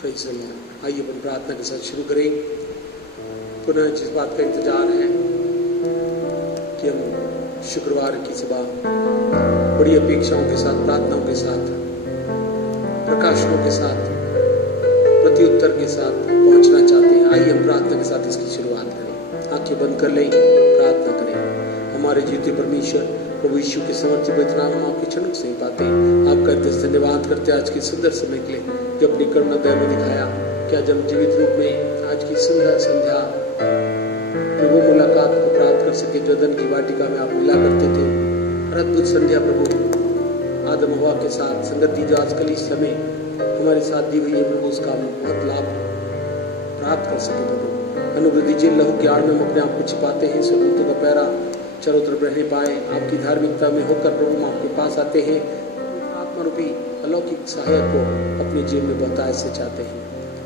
Praise the Lord. आइए अपन प्रार्थना के साथ शुरू करें। पुनः जिस बात का इंतजार है कि हम शुक्रवार की सुबह बड़ी अपेक्षाओं के साथ, प्रार्थनाओं के साथ, प्रकाशनों के साथ, प्रत्युत्तर के साथ पहुंचना चाहते हैं। आइए हम प्रार्थना के साथ इसकी शुरुआत करें। आंखें बंद कर लें, प्रार्थना करें। हमारे जीते परमेश्वर प्रभु यीशु के समर्थी पवित्र नाम हम आपके क्षणों से ही पाते हैं। आपका धन्यवाद करते हैं आज के सुंदर समय के लिए जो अपनी करुणा दया में दिखाया कि आज हम जीवित रूप में आज की सुंदर संध्या प्रभु मुलाकात को प्राप्त कर सके जो अदन की वाटिका में आप मिला करते थे। और अद्भुत संध्या प्रभु आदम हवा के साथ संगति जो आजकल इस समय हमारे साथ दी हुई है प्रभु, उसका हम बहुत लाभ प्राप्त कर सके। प्रभु अनुग्रह दीजिए, लहू की आड़ में हम अपने आप को छिपाते हैं, स्वरूपों का पैरा चारों तरफ रहने पाए। आपकी धार्मिकता में होकर प्रभु हम आपके पास आते हैं। आत्मरूपी अलौकिक सहायक को अपने जीवन में बहुतायत से चाहते हैं।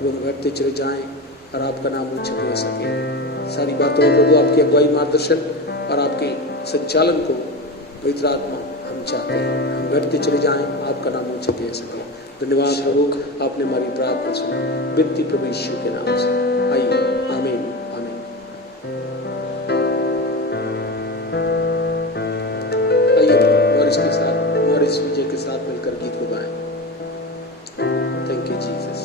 वो हम घटते चले जाएं और आपका नाम ऊंचा हो सके। सारी बातों में प्रभु आपकी अगुवाई, मार्गदर्शन और आपके संचालन को पवित्र आत्मा हम चाहते हैं। हम घटते चले जाएं, आपका नाम ऊंचा हो सके। धन्यवाद प्रभु, आपने हमारी प्रार्थना सुनी। विनती प्रभु यीशु के नाम से, आइए। आमीन। के साथ मॉरिस विजय के साथ मिलकर गीत को गाएं। Thank you Jesus.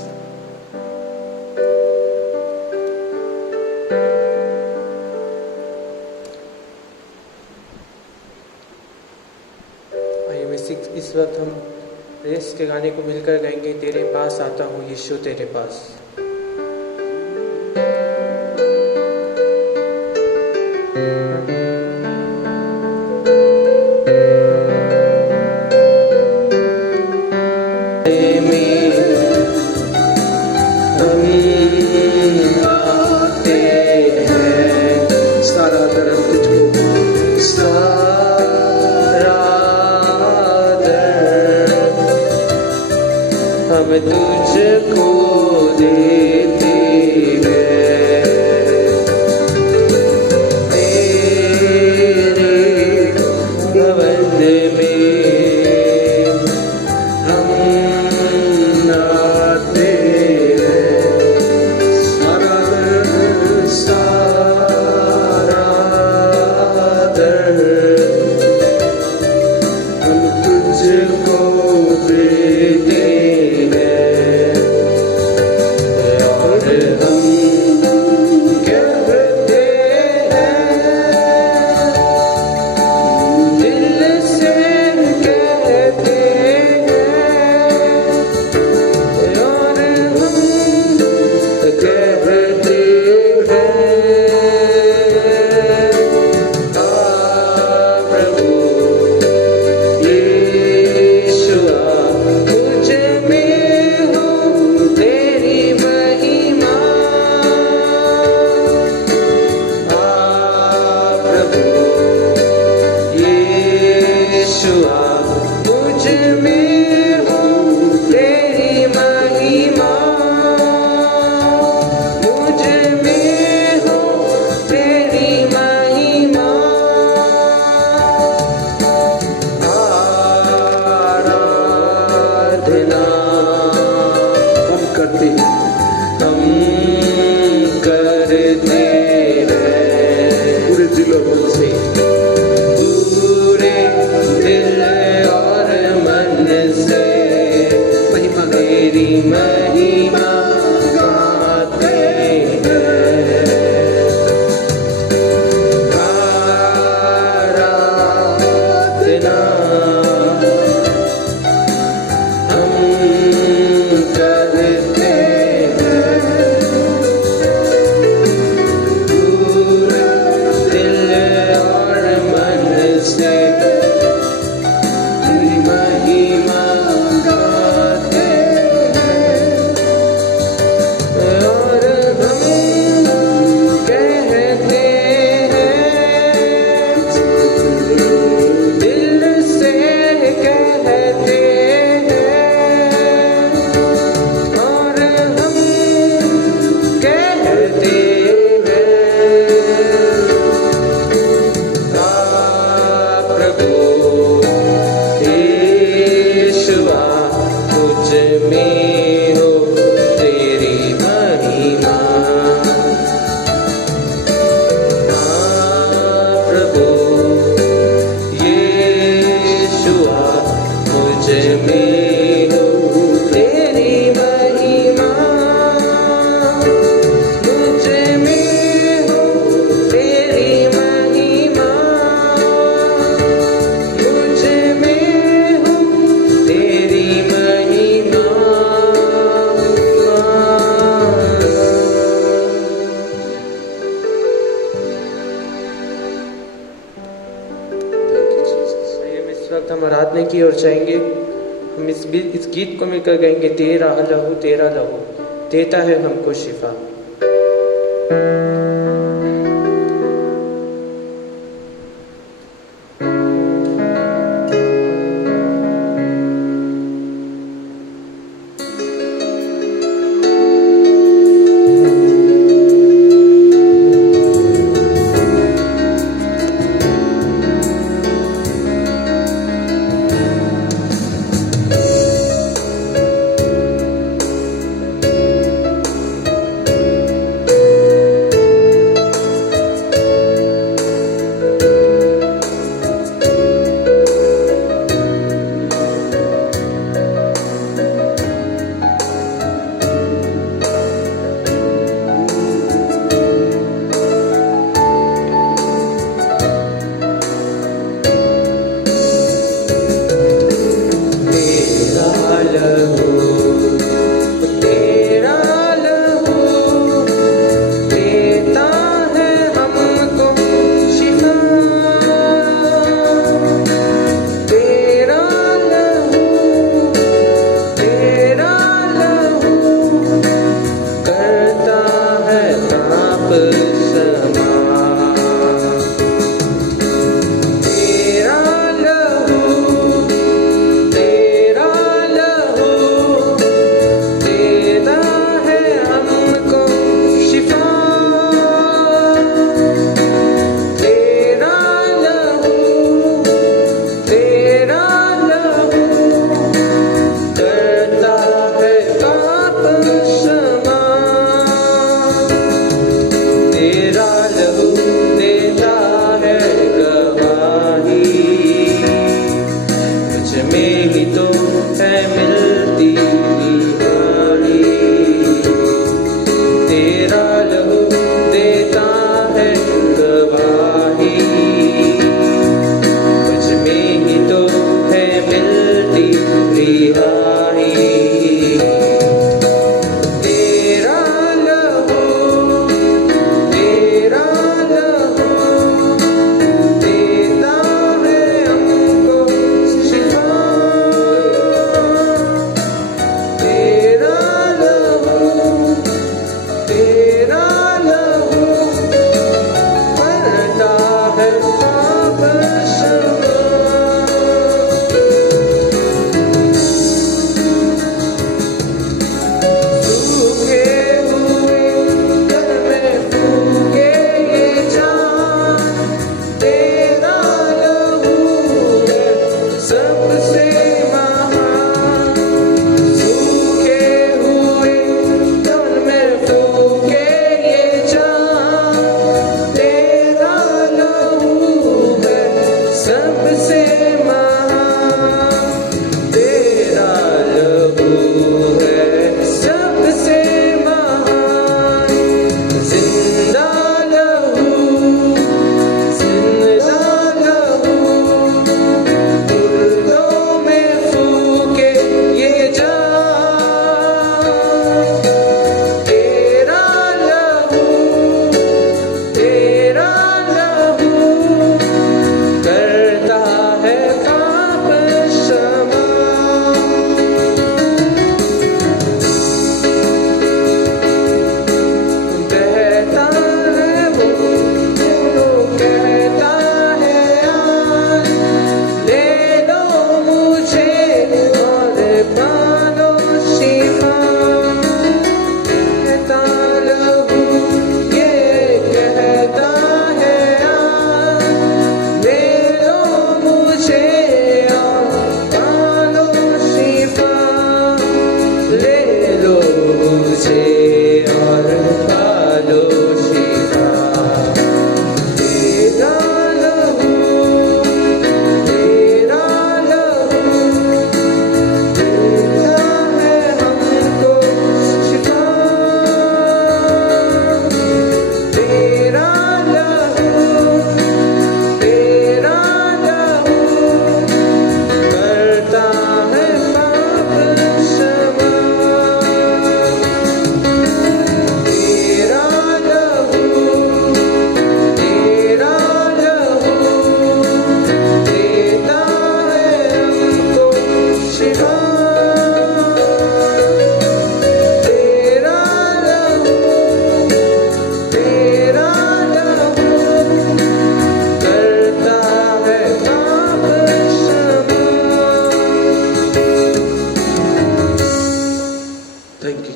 इस वक्त हम रेस के गाने को मिलकर गाएंगे। तेरे पास आता हूँ यीशु तेरे पास। हम तुझको देते हैं तेरे भवन में हम आते हैं। सारा दर हम तुझको देते हैं। हम की ओर जाएंगे। हम इस गीत को मिलकर गाएंगे, तेरा लहू देता है हमको शिफा।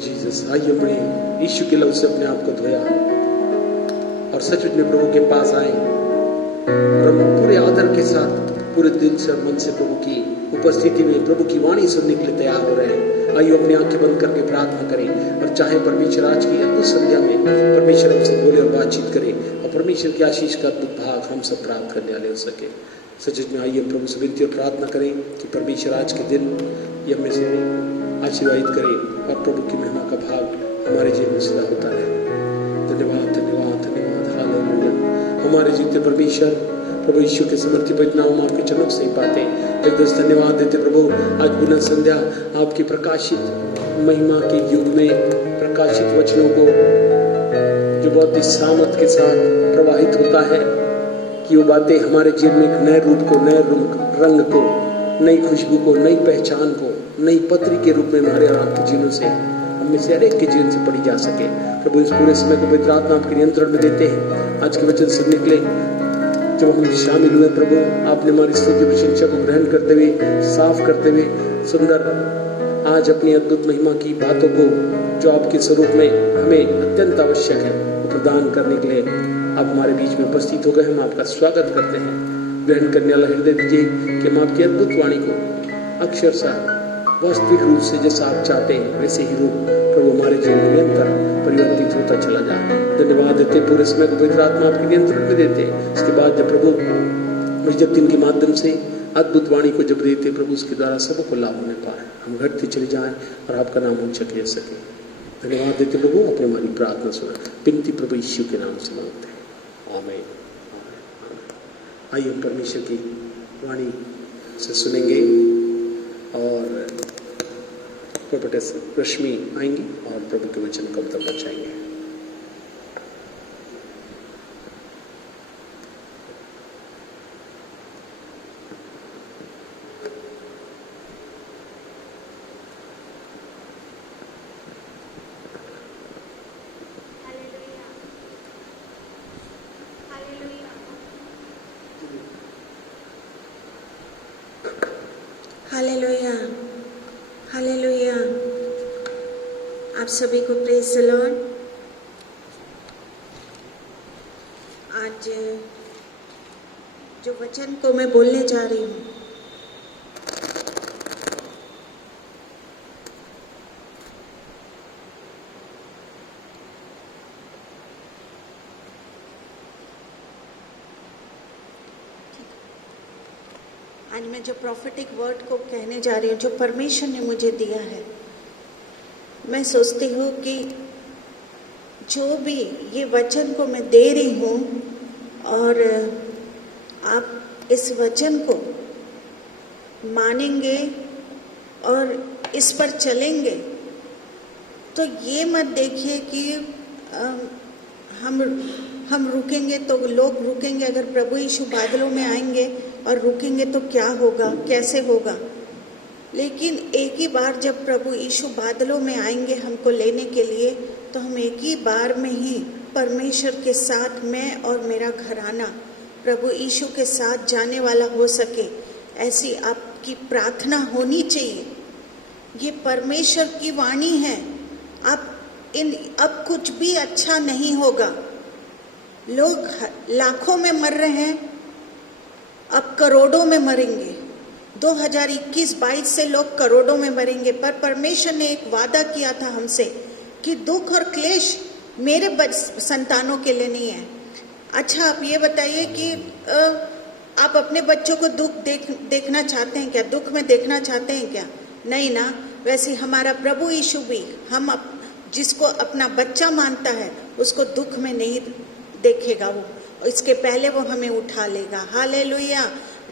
जीसस। आइए हमने यीशु के लफ्ज़ से अपने आप को धोया और सचमुच में प्रभु के पास आए और हम पूरे आदर के साथ पूरे दिल से और मन से प्रभु की उपस्थिति में प्रभु की वाणी सुनने के लिए तैयार हो रहे हैं। आइए अपनी आंखें बंद करके प्रार्थना करें और चाहे परमेश्वर आज की अद्भुत संध्या में परमेश्वर हमसे बोले और बातचीत करे और परमेश्वर की आशीष का अद्भुत भाग हम सब प्राप्त करने वाले हो सके। सचमुच में आइए प्रभु से विनती और प्रार्थना करें कि परमेश्वर आज के दिन ये हमें से आशीर्वादित करे और प्रभु की महिमा का भाग हमारे जीवन में सदा होता रहे। धन्यवाद धन्यवाद धन्यवाद। हालेलुया। हमारे जीते परमेश्वर प्रभु यीशु के समर्थी वचन हम आपके चरणों से ही पाते जगदीश धन्यवाद देते प्रभु। आज पुनः संध्या आपकी प्रकाशित महिमा के युग में प्रकाशित वचनों को जो बहुत ही सामर्थ के साथ प्रवाहित होता है कि वो बातें हमारे जीवन में एक नए रूप को, नए रंग को, नई खुशबू को, नई पहचान को, नई पत्री के रूप में हमारे और आपके जीवन से हमें से हर एक के जीवन से पढ़ी जा सके। प्रभु इस पूरे समय को पवित्र आत्मा आपके नियंत्रण में देते हैं। आज के वचन सुनने के लिए जब हम शामिल हुए प्रभु, आपने हमारी स्तुति प्रशंसा को ग्रहण करते हुए, साफ करते हुए, सुंदर आज अपनी अद्भुत महिमा की बातों को जो आपके स्वरूप में हमें अत्यंत आवश्यक है प्रदान करने के लिए आप हमारे बीच में उपस्थित हो गए। हम आपका स्वागत करते हैं। ग्रहण करने वाला हृदय दीजिए कि हम आपकी अद्भुत वाणी को अक्षरशः वास्तविक रूप से जैसा आप चाहते हैं वैसे ही रूप प्रभु हमारे जीवन में निरंतर परिवर्तित होता चला जाए। धन्यवाद देते पूरे समय को पवित्र आत्मा आपके नियंत्रण में देते। इसके बाद जब प्रभु जब दिन के माध्यम से अद्भुत वाणी को जब देते प्रभु उसके द्वारा सबको लाभ होने पाए, हम घटते चले जाएं और आपका नाम ऊंचा ले सके। धन्यवाद देते प्रभु, अपने हमारी प्रार्थना सुना विनती प्रभु यीशु के नाम से मांगते हैं, आमीन। आइए हम परमेश्वर की वाणी से सुनेंगे और प्रोफेटस रश्मि आएंगी और प्रभु के वचन को तक बचाएंगे। Hallelujah, hallelujah. आप सभी को प्रेज द लॉर्ड। आज जो वचन को मैं बोलने जा रही हूँ आज मैं जो प्रॉफिटिक वर्ड को कहने जा रही हूँ जो परमेश्वर ने मुझे दिया है, मैं सोचती हूँ कि जो भी ये वचन को मैं दे रही हूँ और आप इस वचन को मानेंगे और इस पर चलेंगे तो ये मत देखिए कि हम रुकेंगे तो लोग रुकेंगे। अगर प्रभु यीशु बादलों में आएंगे और रुकेंगे तो क्या होगा, कैसे होगा। लेकिन एक ही बार जब प्रभु यीशु बादलों में आएंगे हमको लेने के लिए तो हम एक ही बार में ही परमेश्वर के साथ मैं और मेरा घराना प्रभु यीशु के साथ जाने वाला हो सके, ऐसी आपकी प्रार्थना होनी चाहिए। ये परमेश्वर की वाणी है। अब कुछ भी अच्छा नहीं होगा। लोग लाखों में मर रहे हैं, अब करोड़ों में मरेंगे। 2021-22 से लोग करोड़ों में मरेंगे, पर परमेश्वर ने एक वादा किया था हमसे कि दुख और क्लेश मेरे संतानों के लिए नहीं है। अच्छा, आप ये बताइए कि आप अपने बच्चों को दुख देखना चाहते हैं क्या? दुख में देखना चाहते हैं क्या? नहीं ना। वैसे हमारा प्रभु यीशु भी जिसको अपना बच्चा मानता है उसको दुख में नहीं देखेगा। वो इसके पहले वो हमें उठा लेगा। हालेलुया।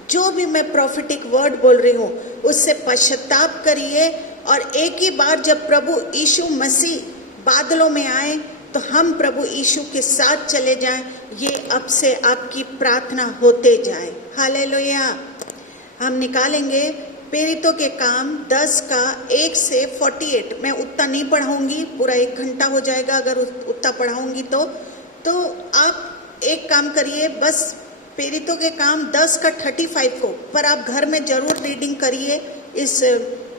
जो भी मैं प्रॉफिटिक वर्ड बोल रही हूँ उससे पश्चाताप करिए और एक ही बार जब प्रभु यीशु मसीह बादलों में आए तो हम प्रभु यीशु के साथ चले जाएं। ये अब से आपकी प्रार्थना होते जाए। हालेलुया। हम निकालेंगे प्रेरितों के काम 10 का 1 से 48। मैं उतना नहीं पढ़ाऊंगी, पूरा 1 घंटा हो जाएगा अगर उतना पढ़ाऊंगी तो आप एक काम करिए, बस प्रेरितों के काम 10 का 35 को, पर आप घर में जरूर रीडिंग करिए इस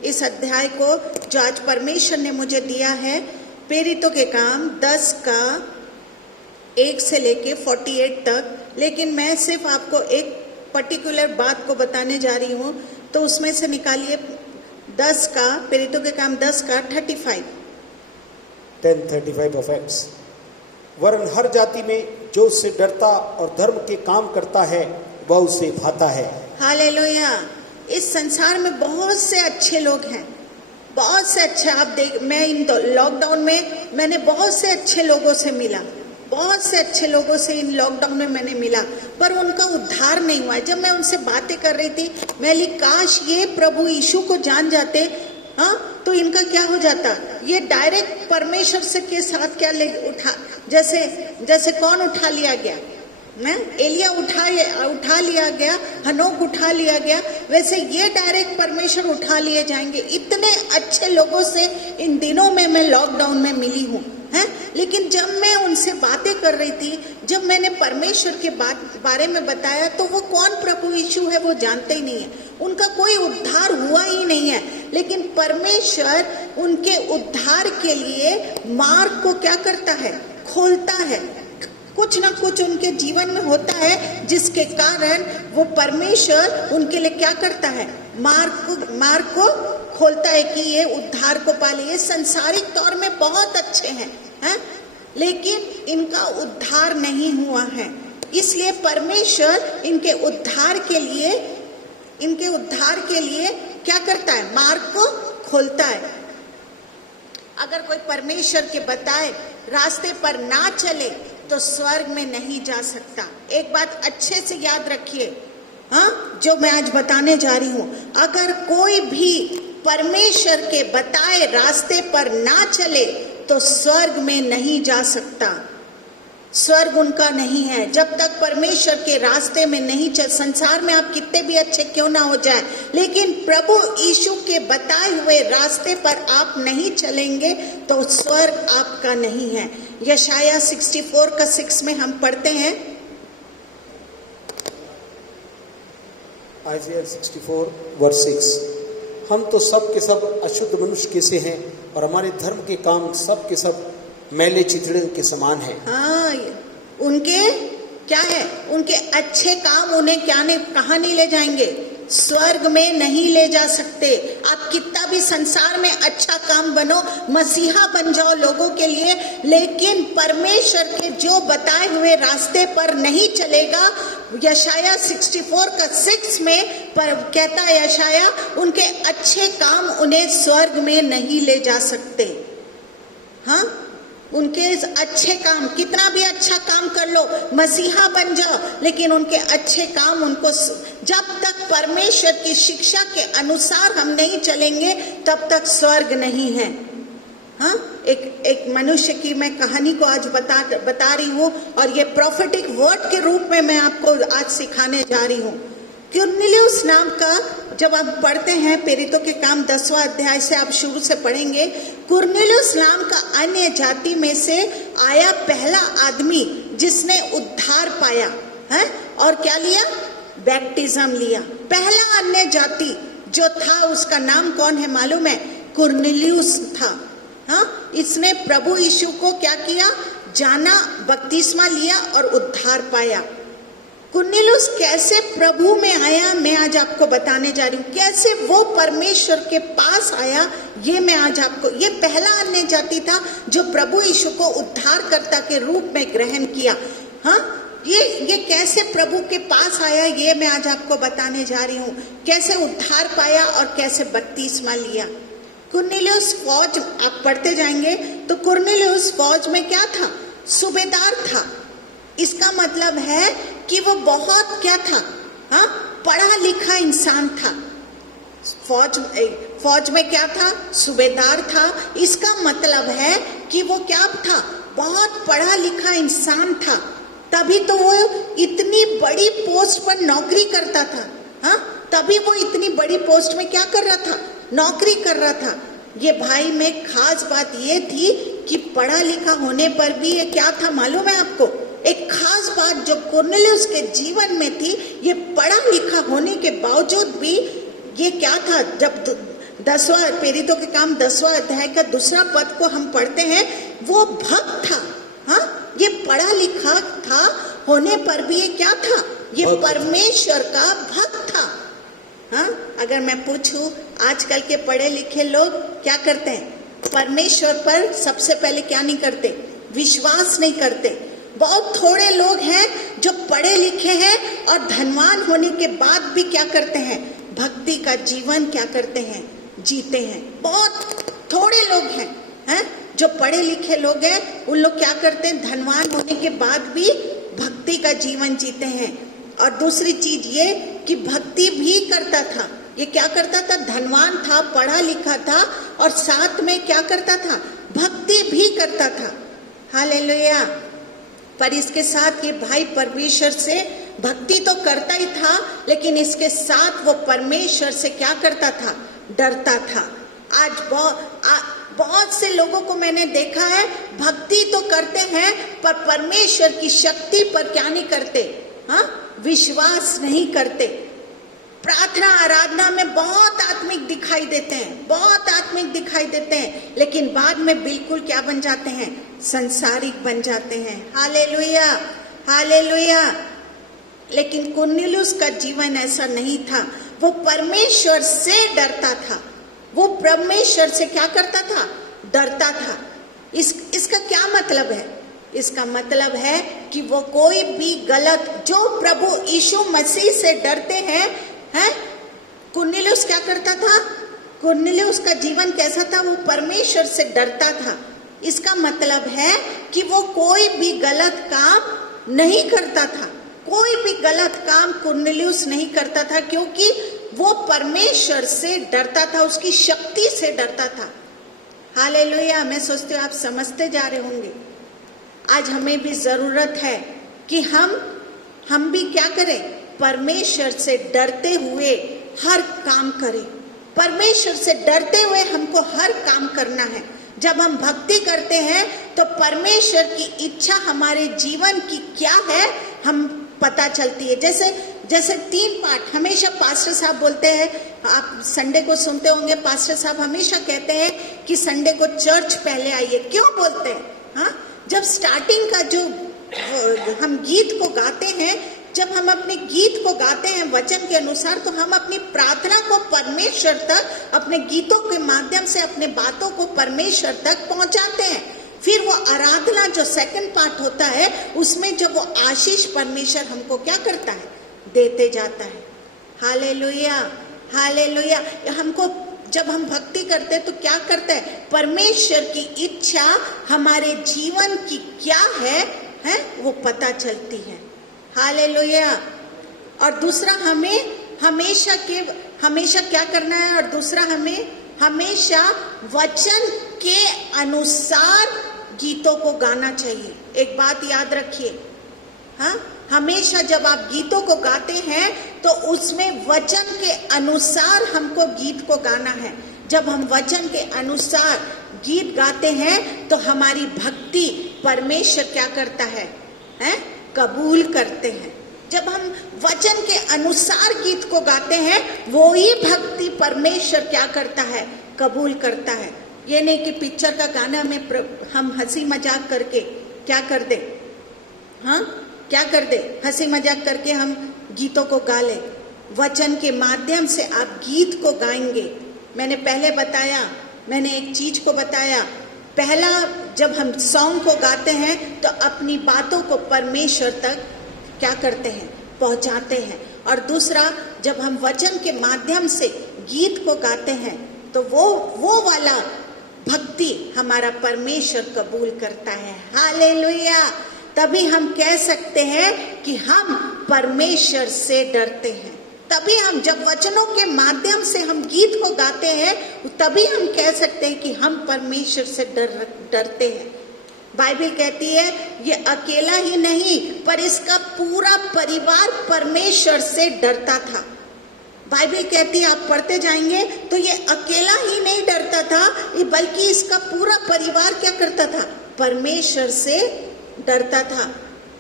इस अध्याय को जो आज परमेश्वर ने मुझे दिया है, प्रेरितों के काम 10 का 1 से लेके 48 तक। लेकिन मैं सिर्फ आपको एक पर्टिकुलर बात को बताने जा रही हूँ, तो उसमें से निकालिए 10 का, प्रेरितों के काम 10 का 35। 10:35 of Acts। वरन हर जाति में जो उससे डरता और धर्म के काम करता है वह उसे भाता है। हालेलुया। इस संसार में बहुत से अच्छे लोग हैं, बहुत से अच्छे। आप देख, मैं इन लॉकडाउन में मैंने बहुत से अच्छे लोगों से मिला, बहुत से अच्छे लोगों से इन लॉकडाउन में मैंने मिला, पर उनका उद्धार नहीं हुआ। जब मैं उनसे बातें कर रही थी, मैं ली काश ये प्रभु यीशु को जान जाते, हाँ, तो इनका क्या हो जाता। ये डायरेक्ट परमेश्वर से के साथ क्या ले उठा, जैसे कौन उठा लिया गया, एलिया उठा लिया गया, हनोक उठा लिया गया, वैसे ये डायरेक्ट परमेश्वर उठा लिए जाएंगे। इतने अच्छे लोगों से इन दिनों में मैं लॉकडाउन में मिली हूँ, हैं? लेकिन जब मैं उनसे बातें कर रही थी, जब मैंने परमेश्वर के बारे में बताया, तो वो कौन प्रभु यीशु है वो जानते ही नहीं है, उनका कोई उद्धार हुआ ही नहीं है। लेकिन परमेश्वर उनके उद्धार के लिए मार्ग को क्या करता है, खोलता है। कुछ ना कुछ उनके जीवन में होता है जिसके कारण वो परमेश्वर उनके लिए क्या करता है, मार्ग को खोलता है कि ये उद्धार को पाले। ये संसारिक तौर में बहुत अच्छे हैं, लेकिन इनका उद्धार नहीं हुआ है, इसलिए परमेश्वर इनके उद्धार के लिए क्या करता है, मार्ग को खोलता है। अगर कोई परमेश्वर के बताए रास्ते पर ना चले तो स्वर्ग में नहीं जा सकता। एक बात अच्छे से याद रखिए, जो मैं आज बताने जा रही हूं, अगर कोई भी परमेश्वर के बताए रास्ते पर ना चले तो स्वर्ग में नहीं जा सकता। स्वर्ग उनका नहीं है जब तक परमेश्वर के रास्ते में नहीं चल। संसार में आप कितने भी अच्छे क्यों ना हो जाए, लेकिन प्रभु यीशु के बताए हुए रास्ते पर आप नहीं चलेंगे तो स्वर्ग आपका नहीं है। यशाया 64 का 6 में हम पढ़ते हैं, Isaiah 64 verse 6। हम तो सब के सब अशुद्ध मनुष्य के से हैं और हमारे धर्म के काम सब के सब मैले चिथड़े के समान है। हाँ, उनके क्या है, उनके अच्छे काम उन्हें कहाँ नहीं ले जाएंगे, स्वर्ग में नहीं ले जा सकते। आप कितना भी संसार में अच्छा काम बनो, मसीहा बन जाओ लोगों के लिए, लेकिन परमेश्वर के जो बताए हुए रास्ते पर नहीं चलेगा। यशाया 64 का 6 में पर कहता है यशाया, उनके अच्छे काम उन्हें स्वर्ग में नहीं ले जा सकते। हाँ, उनके अच्छे काम, कितना भी अच्छा काम कर लो, मसीहा बन जाओ, लेकिन उनके अच्छे काम उनको, जब तक परमेश्वर की शिक्षा के अनुसार हम नहीं चलेंगे तब तक स्वर्ग नहीं है। हाँ, एक मनुष्य की मैं कहानी को आज बता रही हूँ, और ये प्रोफेटिक वर्ड के रूप में मैं आपको आज सिखाने जा रही हूँ। कुरनेलियुस नाम का, जब आप पढ़ते हैं प्रेरितों के काम 10वां अध्याय से आप शुरू से पढ़ेंगे, कुरनेलियुस नाम का अन्य जाति में से आया पहला आदमी जिसने उद्धार पाया है, और क्या लिया, बैप्टिज्म लिया। पहला अन्य जाति जो था उसका नाम कौन है मालूम है, कुरनेलियुस था। हाँ, इसने प्रभु यीशु को क्या किया, जाना, बपतिस्मा लिया और उद्धार पाया। कुरनेलियुस कैसे प्रभु में आया, मैं आज आपको बताने जा रही हूँ। कैसे वो परमेश्वर के पास आया, ये मैं आज आपको, ये पहला अन्य जाति था जो प्रभु यीशु को उद्धारकर्ता के रूप में ग्रहण किया। हाँ, ये कैसे प्रभु के पास आया, ये मैं आज आपको बताने जा रही हूँ। कैसे उद्धार पाया और कैसे बपतिस्मा लिया। कुरनेलियुस फौज, आप पढ़ते जाएंगे तो कुरनेलियुस फौज में क्या था, सूबेदार था। इसका मतलब है कि वो बहुत क्या था, हाँ, पढ़ा लिखा इंसान था। फौज में क्या था, सूबेदार था। इसका मतलब है कि वो क्या था, बहुत पढ़ा लिखा इंसान था, तभी तो वो इतनी बड़ी पोस्ट पर नौकरी करता था। हाँ, तभी वो इतनी बड़ी पोस्ट में क्या कर रहा था, नौकरी कर रहा था। ये भाई में खास बात ये थी कि पढ़ा लिखा होने पर भी ये क्या था मालूम है आपको, एक खास बात जो कुरनेलियुस के जीवन में थी, ये पढ़ा लिखा होने के बावजूद भी ये क्या था, जब 10वां प्रेरितों के काम 10वां अध्याय का 2 पद को हम पढ़ते हैं, वो भक्त था। हाँ, ये पढ़ा लिखा था होने पर भी ये क्या था? ये परमेश्वर का भक्त था। हाँ, अगर मैं पूछूं आजकल के पढ़े लिखे लोग क्या करते हैं? परमेश्वर पर सबसे पहले क्या नहीं करते? विश्वास नहीं करते। बहुत थोड़े लोग हैं जो पढ़े लिखे हैं और धनवान होने के बाद भी क्या करते हैं? भक्ति का जीवन क्या करते हैं? जीते हैं। बहुत थोड़े लोग हैं जो पढ़े लिखे लोग हैं, उन लोग क्या करते हैं? धनवान होने के बाद भी भक्ति का जीवन जीते हैं। और दूसरी चीज ये कि भक्ति भी करता था। ये क्या करता था? धनवान था, पढ़ा लिखा था और साथ में क्या करता था? भक्ति भी करता था। हालेलुया। पर इसके साथ ये भाई परमेश्वर से भक्ति तो करता ही था, लेकिन इसके साथ वो परमेश्वर से क्या करता था? डरता था। आज बहुत से लोगों को मैंने देखा है, भक्ति तो करते हैं पर परमेश्वर की शक्ति पर क्या नहीं करते? हाँ, विश्वास नहीं करते। प्रार्थना आराधना में बहुत आत्मिक दिखाई देते हैं, बहुत आत्मिक दिखाई देते हैं, लेकिन बाद में बिल्कुल क्या बन जाते हैं? संसारिक बन जाते हैं। Hallelujah, hallelujah. लेकिन कुरनेलियुस का जीवन ऐसा नहीं था। वो परमेश्वर से डरता था। वो परमेश्वर से क्या करता था? डरता था। इसका क्या मतलब है? इसका मतलब है कि वो कोई भी गलत, जो प्रभु यीशु मसीह से डरते हैं, कुरनेलियुस क्या करता था? कुरनेलियुस का जीवन कैसा था? वो परमेश्वर से डरता था। इसका मतलब है कि वो कोई भी गलत काम नहीं करता था। कोई भी गलत काम कुरनेलियुस नहीं करता था, क्योंकि वो परमेश्वर से डरता था, उसकी शक्ति से डरता था। हालेलुया। मैं सोचती हूँ आप समझते जा रहे होंगे। आज हमें भी जरूरत है कि हम भी क्या करें? परमेश्वर से डरते हुए हर काम करें। परमेश्वर से डरते हुए हमको हर काम करना है। जब हम भक्ति करते हैं तो परमेश्वर की इच्छा हमारे जीवन की क्या है हम पता चलती है। जैसे 3 पार्ट हमेशा पास्टर साहब बोलते हैं, आप संडे को सुनते होंगे, पास्टर साहब हमेशा कहते हैं कि संडे को चर्च पहले आइए। क्यों बोलते हैं? हाँ, जब स्टार्टिंग का जो हम गीत को गाते हैं, जब हम अपने गीत को गाते हैं वचन के अनुसार, तो हम अपनी प्रार्थना को परमेश्वर तक अपने गीतों के माध्यम से अपने बातों को परमेश्वर तक पहुंचाते हैं। फिर वो आराधना जो सेकंड पार्ट होता है, उसमें जब वो आशीष परमेश्वर हमको क्या करता है? देते जाता है। Hallelujah, hallelujah. हमको जब हम भक्ति करते हैं तो क्या करते हैं? परमेश्वर की इच्छा हमारे जीवन की क्या है वो पता चलती है। हालेलुया। और दूसरा हमें हमेशा क्या करना है? और दूसरा हमें हमेशा वचन के अनुसार गीतों को गाना चाहिए। एक बात याद रखिए, हाँ, हमेशा जब आप गीतों को गाते हैं तो उसमें वचन के अनुसार हमको गीत को गाना है। जब हम वचन के अनुसार गीत गाते हैं तो हमारी भक्ति परमेश्वर क्या करता है? कबूल करते हैं। जब हम वचन के अनुसार गीत को गाते हैं, वो ही भक्ति परमेश्वर क्या करता है? कबूल करता है। ये नहीं कि पिक्चर का गाना में हम हंसी मजाक करके क्या कर दे? हाँ, क्या कर दे? हंसी मजाक करके हम गीतों को गा ले। वचन के माध्यम से आप गीत को गाएंगे। मैंने पहले बताया, मैंने एक चीज को बताया, पहला जब हम सॉन्ग को गाते हैं तो अपनी बातों को परमेश्वर तक क्या करते हैं? पहुंचाते हैं। और दूसरा, जब हम वचन के माध्यम से गीत को गाते हैं तो वो वाला भक्ति हमारा परमेश्वर कबूल करता है। हालेलुया। तभी हम कह सकते हैं कि हम परमेश्वर से डरते हैं। तभी हम जब वचनों के माध्यम से हम गीत को गाते हैं, तभी हम कह सकते हैं कि हम परमेश्वर से डरते हैं। बाइबल कहती है ये अकेला ही नहीं पर इसका पूरा परिवार परमेश्वर से डरता था। बाइबल कहती है, आप पढ़ते जाएंगे तो ये अकेला ही नहीं डरता था, बल्कि इसका पूरा परिवार क्या करता था? परमेश्वर से डरता था।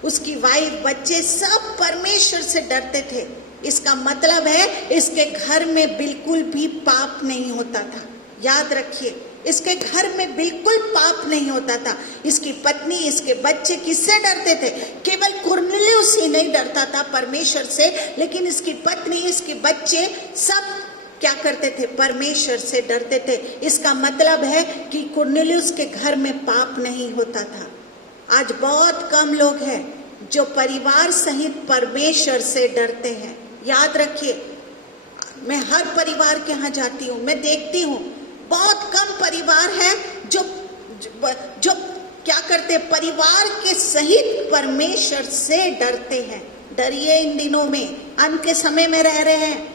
उसकी वाइफ, बच्चे सब परमेश्वर से डरते थे। इसका मतलब है इसके घर में बिल्कुल भी पाप नहीं होता था। याद रखिए, इसके घर में बिल्कुल पाप नहीं होता था। इसकी पत्नी, इसके बच्चे किससे डरते थे? केवल कुरनेलियुस ही नहीं डरता था परमेश्वर से, लेकिन इसकी पत्नी, इसके बच्चे सब क्या करते थे? परमेश्वर से डरते थे। इसका मतलब है कि कुरनेलियुस के घर में पाप नहीं होता था। आज बहुत कम लोग हैं जो परिवार सहित परमेश्वर से डरते हैं। याद रखिए, मैं हर परिवार के यहाँ जाती हूँ, मैं देखती हूँ बहुत कम परिवार है जो क्या करते हैं? परिवार के सहित परमेश्वर से डरते हैं। डरिए, इन दिनों में अंत के समय में रह रहे हैं,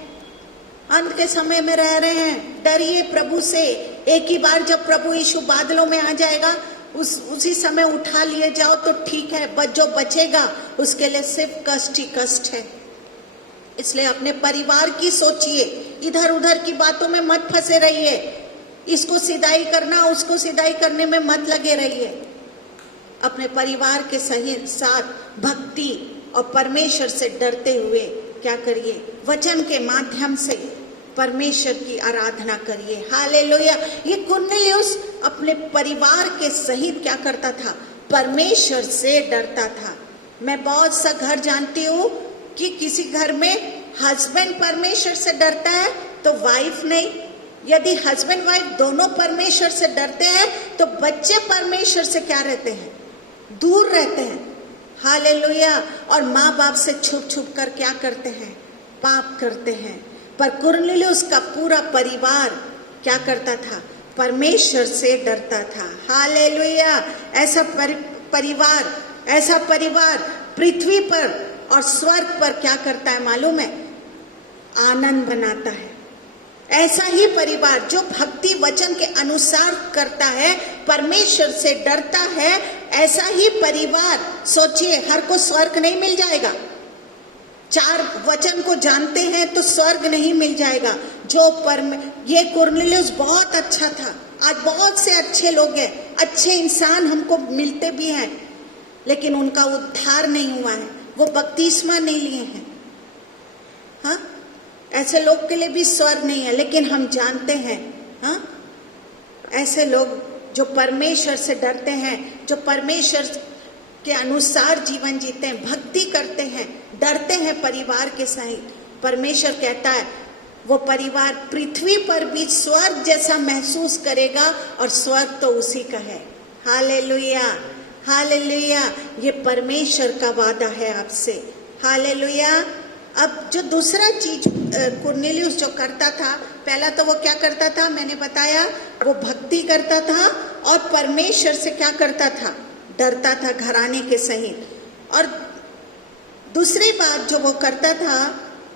अंत के समय में रह रहे हैं। डरिए प्रभु से। एक ही बार जब प्रभु यीशु बादलों में आ जाएगा, उसी समय उठा लिए जाओ तो ठीक है, जो बचेगा उसके लिए सिर्फ कष्ट ही कष्ट है। इसलिए अपने परिवार की सोचिए, इधर उधर की बातों में मत फंसे रहिए। इसको सिधाई करना, उसको सिधाई करने में मत लगे रहिए। अपने परिवार के सही साथ भक्ति और परमेश्वर से डरते हुए क्या करिए? वचन के माध्यम से परमेश्वर की आराधना करिए। हालेलुया। ये कुरनेलियुस अपने परिवार के सहित क्या करता था? परमेश्वर से डरता था। मैं बहुत सा घर जानती हूँ कि किसी घर में हस्बैंड परमेश्वर से डरता है तो वाइफ नहीं। यदि हस्बैंड वाइफ दोनों परमेश्वर से डरते हैं तो बच्चे परमेश्वर से क्या रहते हैं? दूर रहते हैं। हालेलुया। और माँ बाप से छुप छुप कर क्या करते हैं? पाप करते हैं। पर कुरनेलियुस का पूरा परिवार क्या करता था? परमेश्वर से डरता था। हालेलुया। ऐसा परिवार पृथ्वी पर और स्वर्ग पर क्या करता है मालूम है? आनंद बनाता है। ऐसा ही परिवार जो भक्ति वचन के अनुसार करता है, परमेश्वर से डरता है, ऐसा ही परिवार, सोचिए, हर को स्वर्ग नहीं मिल जाएगा। 4 वचन को जानते हैं तो स्वर्ग नहीं मिल जाएगा। ये कुरनेलियुस बहुत अच्छा था। आज बहुत से अच्छे लोग हैं, अच्छे इंसान हमको मिलते भी हैं, लेकिन उनका उद्धार नहीं हुआ है, वो बपतिस्मा नहीं लिए हैं। हाँ, ऐसे लोग के लिए भी स्वर्ग नहीं है। लेकिन हम जानते हैं, हाँ, ऐसे लोग जो परमेश्वर से डरते हैं, जो परमेश्वर के अनुसार जीवन जीते हैं, भक्ति करते हैं, डरते हैं परिवार के सहित। परमेश्वर कहता है वो परिवार पृथ्वी पर भी स्वर्ग जैसा महसूस करेगा, और स्वर्ग तो उसी का है। Hallelujah, hallelujah. ये परमेश्वर का वादा है आपसे। हालेलुया। अब जो दूसरा चीज कुरनेलियुस जो करता था, पहला तो वो क्या करता था? मैंने बताया, वो भक्ति करता था और परमेश्वर से क्या करता था? डरता था, घराने के सहित। और दूसरी बात जो वो करता था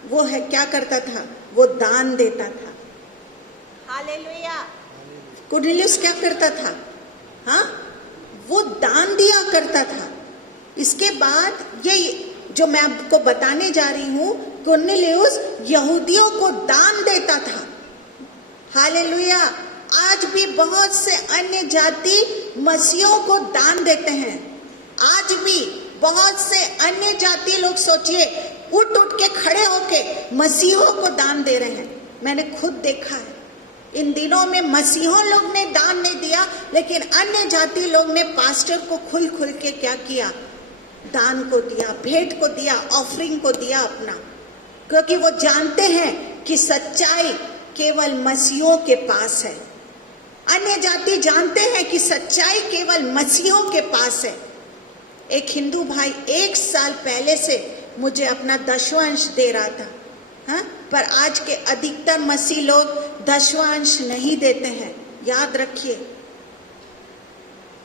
वो है, क्या करता था? वो दान देता था। हालेलुया। कुरनेलियुस क्या करता था? हाँ, वो दान दिया करता था। इसके बाद ये जो मैं आपको बताने जा रही हूँ, कुरनेलियुस यहूदियों को दान देता था। हालेलुया। आज भी बहुत से अन्य जाति मसीहों को दान देते हैं। आज भी बहुत से अन्य जाति लोग, सोचिए, उठ के खड़े होके मसीहों को दान दे रहे हैं। मैंने खुद देखा है। इन दिनों में मसीहों लोग ने दान नहीं दिया, लेकिन अन्य जाति लोग ने पास्टर को खुल के क्या किया? दान को दिया, भेंट को दिया, ऑफरिंग को दिया अपना, क्योंकि वो जानते हैं कि सच्चाई केवल मसीहों के पास है। अन्य जाति जानते हैं कि सच्चाई केवल मसीहों के पास है। एक हिंदू भाई 1 साल पहले से मुझे अपना दशवांश दे रहा था, हाँ? पर आज के अधिकतर मसीह लोग दशवांश नहीं देते हैं। याद रखिए,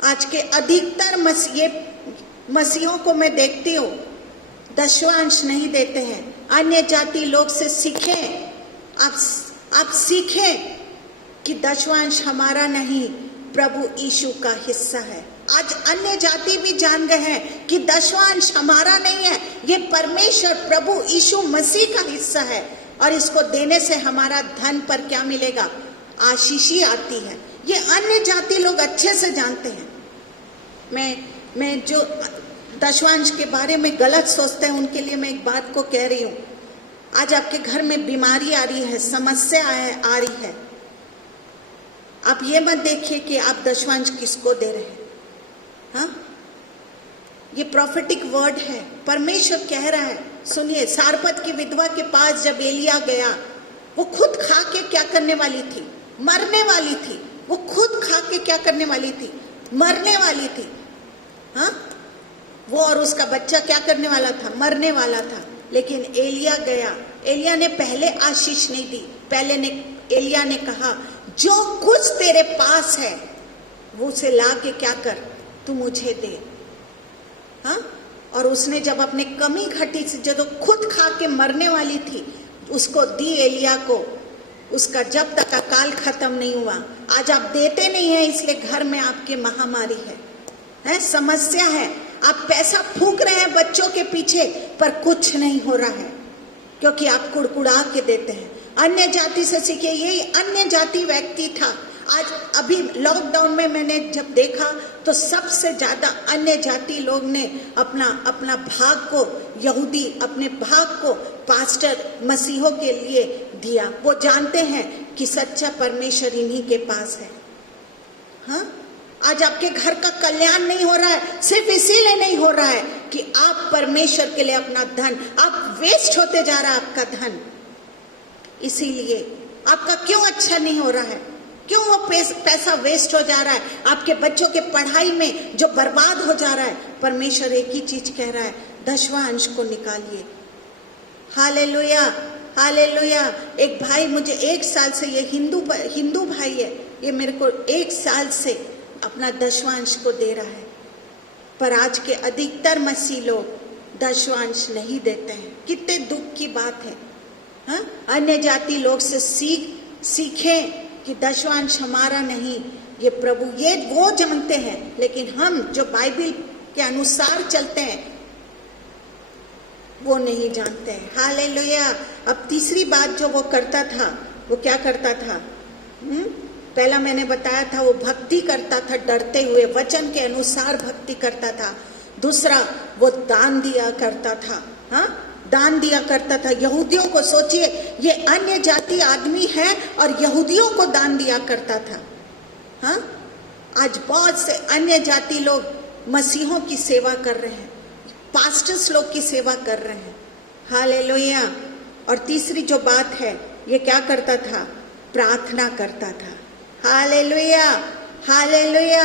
आज के अधिकतर मसीहों को मैं देखती हूँ दशवांश नहीं देते हैं। अन्य जाति लोग से सीखें, आप सीखें कि दशवांश हमारा नहीं, प्रभु यीशु का हिस्सा है। आज अन्य जाति भी जान गए हैं कि दशवांश हमारा नहीं है, ये परमेश्वर प्रभु यीशु मसीह का हिस्सा है, और इसको देने से हमारा धन पर क्या मिलेगा? आशीषी आती है। ये अन्य जाति लोग अच्छे से जानते हैं। मैं जो दशवांश के बारे में गलत सोचते हैं उनके लिए मैं एक बात को कह रही हूँ। आज आपके घर में बीमारी आ रही है, समस्या आ रही है, आप ये मत देखिए कि आप दशवांश किसको दे रहे हैं। हाँ, ये प्रॉफिटिक वर्ड है, परमेश्वर कह रहा है। सुनिए, सारपत की विधवा के पास जब एलिया गया, वो खुद खा के क्या करने वाली थी? मरने वाली थी। वो खुद खा के क्या करने वाली थी? मरने वाली थी। हाँ, वो और उसका बच्चा क्या करने वाला था? मरने वाला था। लेकिन एलिया गया, एलिया ने पहले आशीष नहीं दी, एलिया ने कहा जो कुछ तेरे पास है वो उसे ला के क्या कर, तू मुझे दे। हाँ, और उसने जब अपने कमी घटी से, जब खुद खा के मरने वाली थी, उसको दी एलिया को। उसका जब तक अकाल खत्म नहीं हुआ। आज आप देते नहीं है, इसलिए घर में आपके महामारी है, समस्या है। आप पैसा फूंक रहे हैं बच्चों के पीछे, पर कुछ नहीं हो रहा है, क्योंकि आप कुड़कुड़ा के देते हैं। अन्य जाति से सीखिए। यही अन्य जाति व्यक्ति था। आज अभी लॉकडाउन में मैंने जब देखा तो सबसे ज्यादा अन्य जाति लोग ने अपना भाग को, यहूदी अपने भाग को पास्टर मसीहों के लिए दिया। वो जानते हैं कि सच्चा परमेश्वर इन्हीं के पास है। हाँ, आज आपके घर का कल्याण नहीं हो रहा है, सिर्फ इसीलिए नहीं हो रहा है कि आप परमेश्वर के लिए अपना धन, आप वेस्ट होते जा रहा है आपका धन। इसीलिए आपका क्यों अच्छा नहीं हो रहा है? क्यों वो पैसा वेस्ट हो जा रहा है? आपके बच्चों के पढ़ाई में जो बर्बाद हो जा रहा है। परमेश्वर एक ही चीज कह रहा है, दशवां अंश को निकालिए। Hallelujah, hallelujah. एक भाई मुझे 1 साल से, ये हिंदू भाई है, ये मेरे को 1 साल से अपना दशवांश को दे रहा है। पर आज के अधिकतर मसीह लोग दशवांश नहीं देते हैं। कितने दुख की बात है। हाँ, अन्य जाति लोग से सीखें कि दशवांश हमारा नहीं, ये प्रभु, ये वो जानते हैं। लेकिन हम जो बाइबल के अनुसार चलते हैं वो नहीं जानते हैं। हालेलुया। अब तीसरी बात जो वो करता था, वो क्या करता था? पहला मैंने बताया था, वो भक्ति करता था डरते हुए, वचन के अनुसार भक्ति करता था। दूसरा, वो दान दिया करता था। हाँ, दान दिया करता था। यहूदियों को सोचिए, ये अन्य जाति आदमी है और यहूदियों को दान दिया करता था। हाँ, आज बहुत से अन्य जाति लोग मसीहों की सेवा कर रहे हैं, पास्टर्स लोग की सेवा कर रहे हैं। हालेलुया। और तीसरी जो बात है, ये क्या करता था? प्रार्थना करता था। Hallelujah, hallelujah,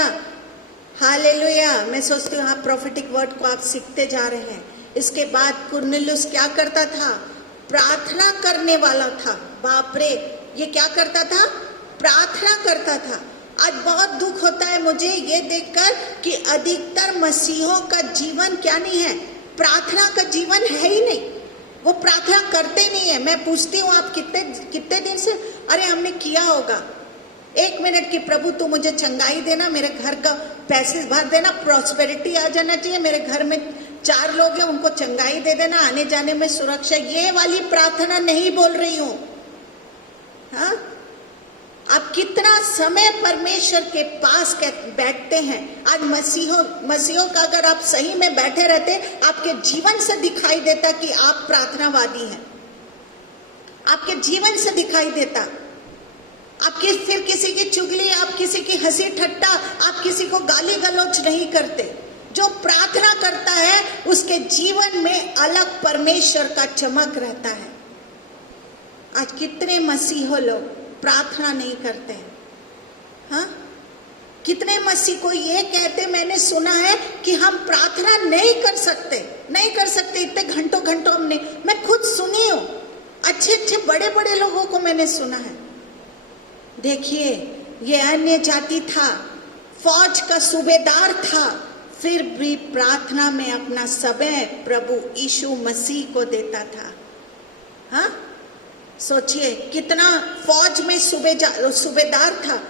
hallelujah. मैं सोचती हूँ आप प्रॉफिटिक वर्ड को आप सीखते जा रहे हैं। इसके बाद कुरनेलियुस क्या करता था? प्रार्थना करने वाला था। बाप रे, ये क्या करता था? प्रार्थना करता था। आज बहुत दुख होता है मुझे ये देखकर कि अधिकतर मसीहों का जीवन क्या नहीं है, प्रार्थना का जीवन है ही नहीं। वो प्रार्थना करते नहीं है। मैं पूछती हूँ आप कितने दिन से, अरे हमने किया होगा 1 मिनट की, प्रभु तू मुझे चंगाई देना, मेरे घर का पैसे भर देना, प्रॉस्पेरिटी आ जाना चाहिए, मेरे घर में 4 लोग हैं उनको चंगाई दे देना, आने जाने में सुरक्षा। ये वाली प्रार्थना नहीं बोल रही हूं। हाँ, आप कितना समय परमेश्वर के पास बैठते हैं। आज मसीहों का अगर आप सही में बैठे रहते, आपके जीवन से दिखाई देता कि आप प्रार्थनावादी हैं। आपके जीवन से दिखाई देता। आप फिर किसी की चुगली, आप किसी की हंसी ठट्टा, आप किसी को गाली गलौज नहीं करते। जो प्रार्थना करता है उसके जीवन में अलग परमेश्वर का चमक रहता है। आज कितने मसीह लोग प्रार्थना नहीं करते हैं। हाँ, कितने मसीह को ये कहते, मैंने सुना है कि हम प्रार्थना नहीं कर सकते इतने घंटों हमने, मैं खुद सुनी हूँ, अच्छे बड़े लोगों को मैंने सुना है। देखिए, ये अन्य जाति था, फौज का सूबेदार था, फिर भी प्रार्थना में अपना समय प्रभु यीशु मसीह को देता था। हाँ, सोचिए कितना फौज में सूबेदार था।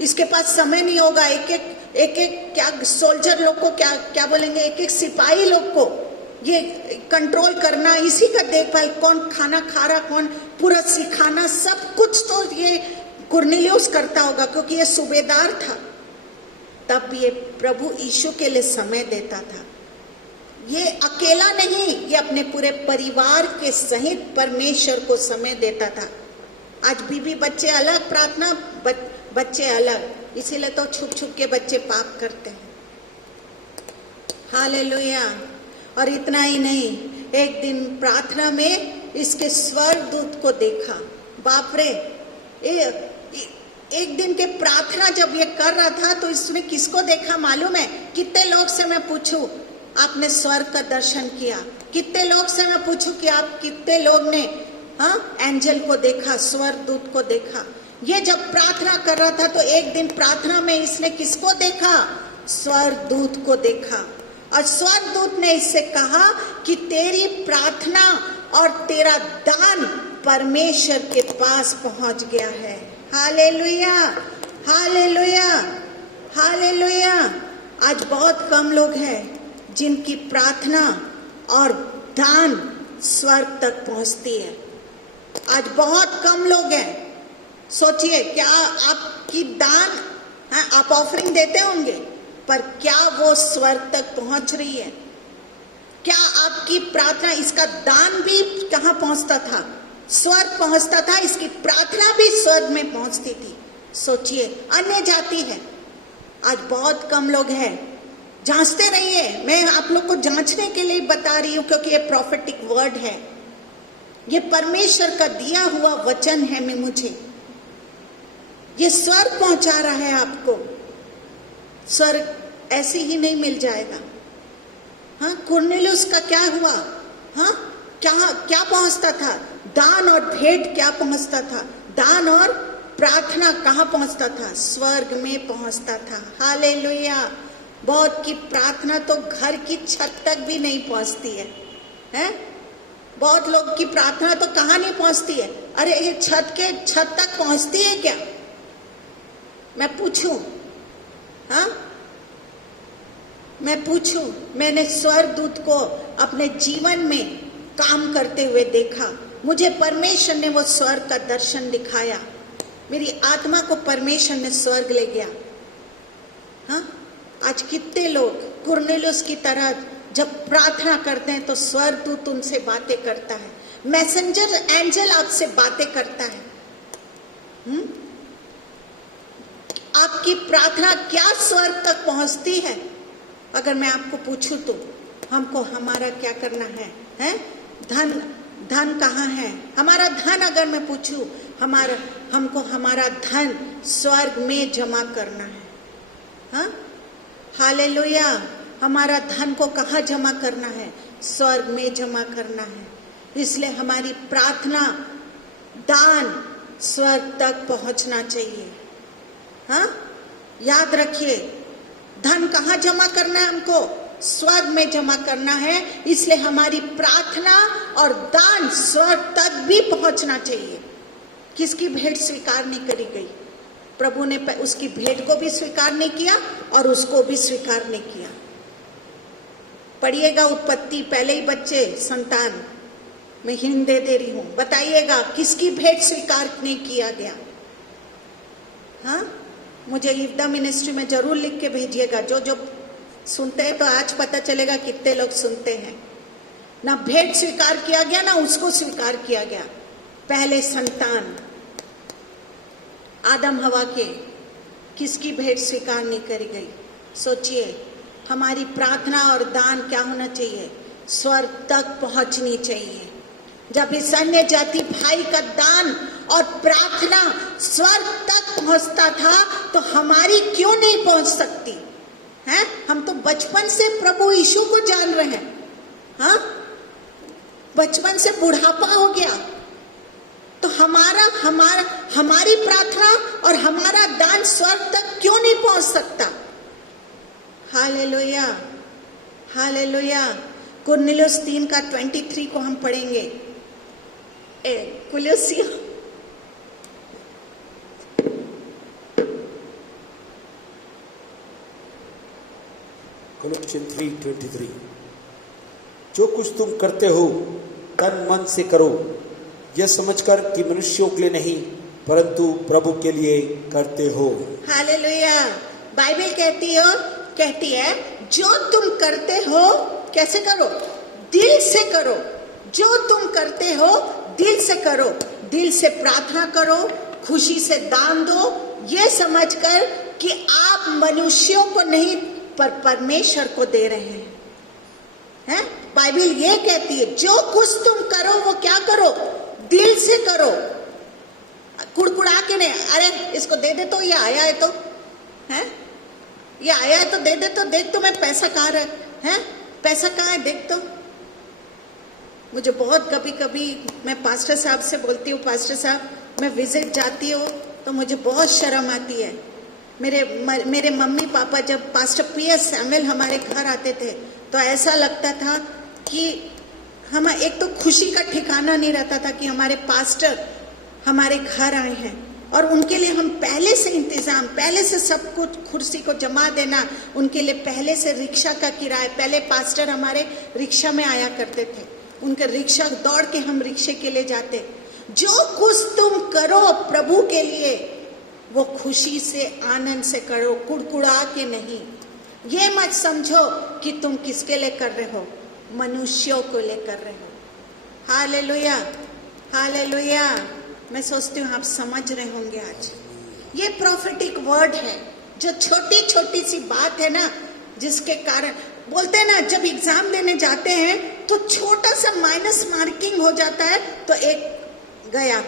इसके पास समय नहीं होगा एक एक क्या सोल्जर लोग को क्या बोलेंगे, एक सिपाही लोग को ये कंट्रोल करना, इसी का देखभाल, कौन खाना खा रहा, कौन पूरा सिखाना, सब कुछ तो ये कुरनेलियुस करता होगा, क्योंकि ये सूबेदार था। तब ये प्रभु यीशु के लिए समय देता था। ये अकेला नहीं, ये अपने पूरे परिवार के सहित परमेश्वर को समय देता था। आज बीबी बच्चे अलग, प्रार्थना बच्चे अलग, इसीलिए तो छुप छुप के बच्चे पाप करते हैं। हालेलुया। और इतना ही नहीं, एक दिन प्रार्थना में इसके स्वर्गदूत को देखा। बाप रे, एक दिन के प्रार्थना जब ये कर रहा था तो इसने किसको देखा मालूम है? कितने लोग से मैं पूछूं आपने स्वर्ग का दर्शन किया? कितने लोग से मैं पूछूं कि आप कितने लोग ने एंजल को देखा, स्वर्गदूत को देखा? ये जब प्रार्थना कर रहा था तो एक दिन प्रार्थना में इसने किसको देखा? स्वर्गदूत को देखा। और स्वर्गदूत ने इससे कहा कि तेरी प्रार्थना और तेरा दान परमेश्वर के पास पहुंच गया है। Hallelujah, hallelujah, hallelujah. आज बहुत कम लोग हैं जिनकी प्रार्थना और दान स्वर्ग तक पहुंचती है। आज बहुत कम लोग हैं। सोचिए, क्या आपकी दान, आप ऑफरिंग देते होंगे, पर क्या वो स्वर्ग तक पहुंच रही है? क्या आपकी प्रार्थना, इसका दान भी कहाँ पहुंचता था? स्वर्ग पहुंचता था। इसकी प्रार्थना भी स्वर्ग में पहुंचती थी। सोचिए, अन्य जाति है। आज बहुत कम लोग हैं। जांचते रहिए, मैं आप लोग को जांचने के लिए बता रही हूं, क्योंकि ये प्रॉफिटिक वर्ड है, ये परमेश्वर का दिया हुआ वचन है। मुझे ये स्वर्ग पहुंचा रहा है आपको। स्वर्ग ऐसे ही नहीं मिल जाएगा। हाँ, कुरनेलियुस का क्या हुआ? हाँ, क्या पहुंचता था? दान और भेंट क्या पहुंचता था? दान और प्रार्थना कहाँ पहुंचता था? स्वर्ग में पहुंचता था। हालेलुया। बहुत की प्रार्थना तो घर की छत तक भी नहीं पहुंचती है, हैं? बहुत लोग की प्रार्थना तो कहाँ नहीं पहुंचती है। अरे ये छत तक पहुंचती है क्या? मैं पूछूं? हाँ, मैं पूछूं? मैंने स्वर्गदूत को अपने जीवन में काम करते हुए देखा। मुझे परमेश्वर ने वो स्वर्ग का दर्शन दिखाया। मेरी आत्मा को परमेश्वर ने स्वर्ग ले गया। हाँ, आज कितने लोग कुरनेलियुस की तरह जब प्रार्थना करते हैं तो स्वर्गदूत उनसे बातें करता है, मैसेंजर एंजल आपसे बातें करता है। आपकी प्रार्थना क्या स्वर्ग तक पहुंचती है? अगर मैं आपको पूछूं तो हमको हमारा क्या करना है? हैं? धन कहाँ है? हमारा धन, अगर मैं पूछूं, हमको हमारा धन स्वर्ग में जमा करना है। हाँ, हालेलुया। हमारा धन को कहाँ जमा करना है? स्वर्ग में जमा करना है। इसलिए हमारी प्रार्थना, दान स्वर्ग तक पहुंचना चाहिए। हाँ, याद रखिए, धन कहाँ जमा करना है? हमको स्वर्ग में जमा करना है। इसलिए हमारी प्रार्थना और दान स्वर्ग तक भी पहुंचना चाहिए। किसकी भेंट स्वीकार नहीं करी गई? प्रभु ने उसकी भेंट को भी स्वीकार नहीं किया और उसको भी स्वीकार नहीं किया। पढ़िएगा उत्पत्ति, पहले ही बच्चे, संतान, मैं हिंट दे रही हूं, बताइएगा किसकी भेंट स्वीकार नहीं किया गया? हाँ, मुझे इफ्ता मिनिस्ट्री में जरूर लिख के भेजिएगा। जो सुनते हैं तो आज पता चलेगा कितने लोग सुनते हैं। ना भेंट स्वीकार किया गया, ना उसको स्वीकार किया गया। पहले संतान आदम हवा के, किसकी भेंट स्वीकार नहीं करी गई? सोचिए, हमारी प्रार्थना और दान क्या होना चाहिए? स्वर्ग तक पहुंचनी चाहिए। जब इस अन्य जाति भाई का दान और प्रार्थना स्वर्ग तक पहुंचता था तो हमारी क्यों नहीं पहुंच सकती है? हम तो बचपन से प्रभु यीशु को जान रहे हैं। हाँ, बचपन से बुढ़ापा हो गया तो हमारी प्रार्थना और हमारा दान स्वर्ग तक क्यों नहीं पहुंच सकता? Hallelujah, hallelujah. कुरनेलियुस 3:23 को हम पढ़ेंगे। कुलुसियों Colossians 3:23, जो कुछ तुम करते हो तन मन से करो, यह समझकर कि मनुष्यों के लिए नहीं परंतु प्रभु के लिए करते हो। हालेलुया। बाइबल कहती है जो तुम करते हो कैसे करो? दिल से करो। जो तुम करते हो दिल से करो, दिल से प्रार्थना करो, खुशी से दान दो, ये समझकर कि आप मनुष्यों को नहीं पर परमेश्वर को दे रहे हैं। बाइबल ये कहती है जो कुछ तुम करो वो क्या करो? दिल से करो, कुड़कुड़ा के नहीं। अरे इसको दे दे तो, ये आया है तो, है ये आया है तो दे दे तो, देख तो मैं पैसा कहाँ है, पैसा कहाँ है देख तो। मुझे बहुत कभी कभी मैं पास्टर साहब से बोलती हूँ, पास्टर साहब मैं विजिट जाती हूँ तो मुझे बहुत शर्म आती है। मेरे मम्मी पापा जब पास्टर PS सैमुअल हमारे घर आते थे तो ऐसा लगता था कि हम एक तो खुशी का ठिकाना नहीं रहता था कि हमारे पास्टर हमारे घर आए हैं, और उनके लिए हम पहले से इंतजाम, पहले से सब कुछ, कुर्सी को जमा देना, उनके लिए पहले से रिक्शा का किराया, पहले पास्टर हमारे रिक्शा में आया करते थे, उनके रिक्शा दौड़ के हम रिक्शे के लिए जाते। जो कुछ तुम करो प्रभु के लिए वो खुशी से, आनंद से करो, कुड़कुड़ा के नहीं। ये मत समझो कि तुम किसके लिए कर रहे हो, मनुष्यों को लिए कर रहे हो। Hallelujah, hallelujah. मैं सोचती हूँ आप समझ रहे होंगे। आज ये प्रोफेटिक वर्ड है, जो छोटी छोटी सी बात है ना, जिसके कारण बोलते हैं ना, जब एग्जाम देने जाते हैं तो छोटा सा माइनस मार्किंग हो जाता है तो एक गया,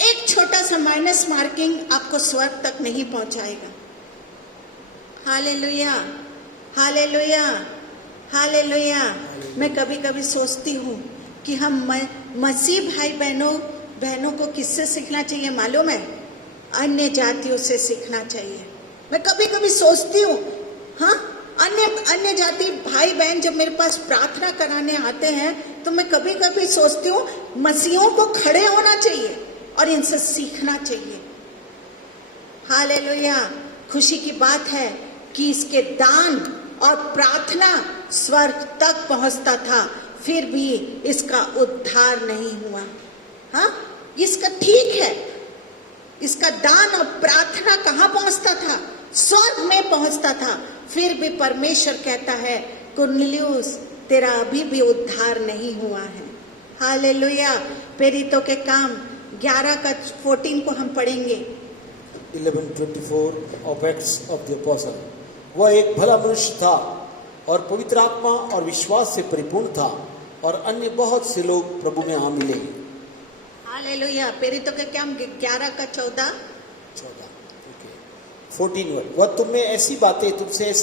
एक छोटा सा माइनस मार्किंग आपको स्वर्ग तक नहीं पहुंचाएगा। Hallelujah, hallelujah, hallelujah. मैं कभी कभी सोचती हूँ कि हम मसीह भाई बहनों को किससे सीखना चाहिए मालूम है? अन्य जातियों से सीखना चाहिए। मैं कभी कभी सोचती हूँ, हाँ, अन्य जाति भाई बहन जब मेरे पास प्रार्थना कराने आते हैं तो मैं कभी कभी सोचती हूँ मसीहों को खड़े होना चाहिए और इनसे सीखना चाहिए। हालेलुया। खुशी की बात है कि इसके दान और प्रार्थना स्वर्ग तक पहुंचता था, फिर भी इसका उद्धार नहीं हुआ। हाँ, इसका ठीक है, इसका दान और प्रार्थना कहाँ पहुंचता था? स्वर्ग में पहुंचता था। फिर भी परमेश्वर कहता है, कुरनेलियुस तेरा अभी भी उद्धार नहीं हुआ है। हालेलुया। प्रेरितों के काम 11:14 को हम पढ़ेंगे। 11:24 of Acts of the Apostle। वह एक भला मनुष्य था और पवित्र आत्मा और विश्वास से परिपूर्ण था, और अन्य बहुत से लोग प्रभु में आ मिले। हालेलुया। प्रेरितों के काम 11:14। 14 वह तुमसे ऐसी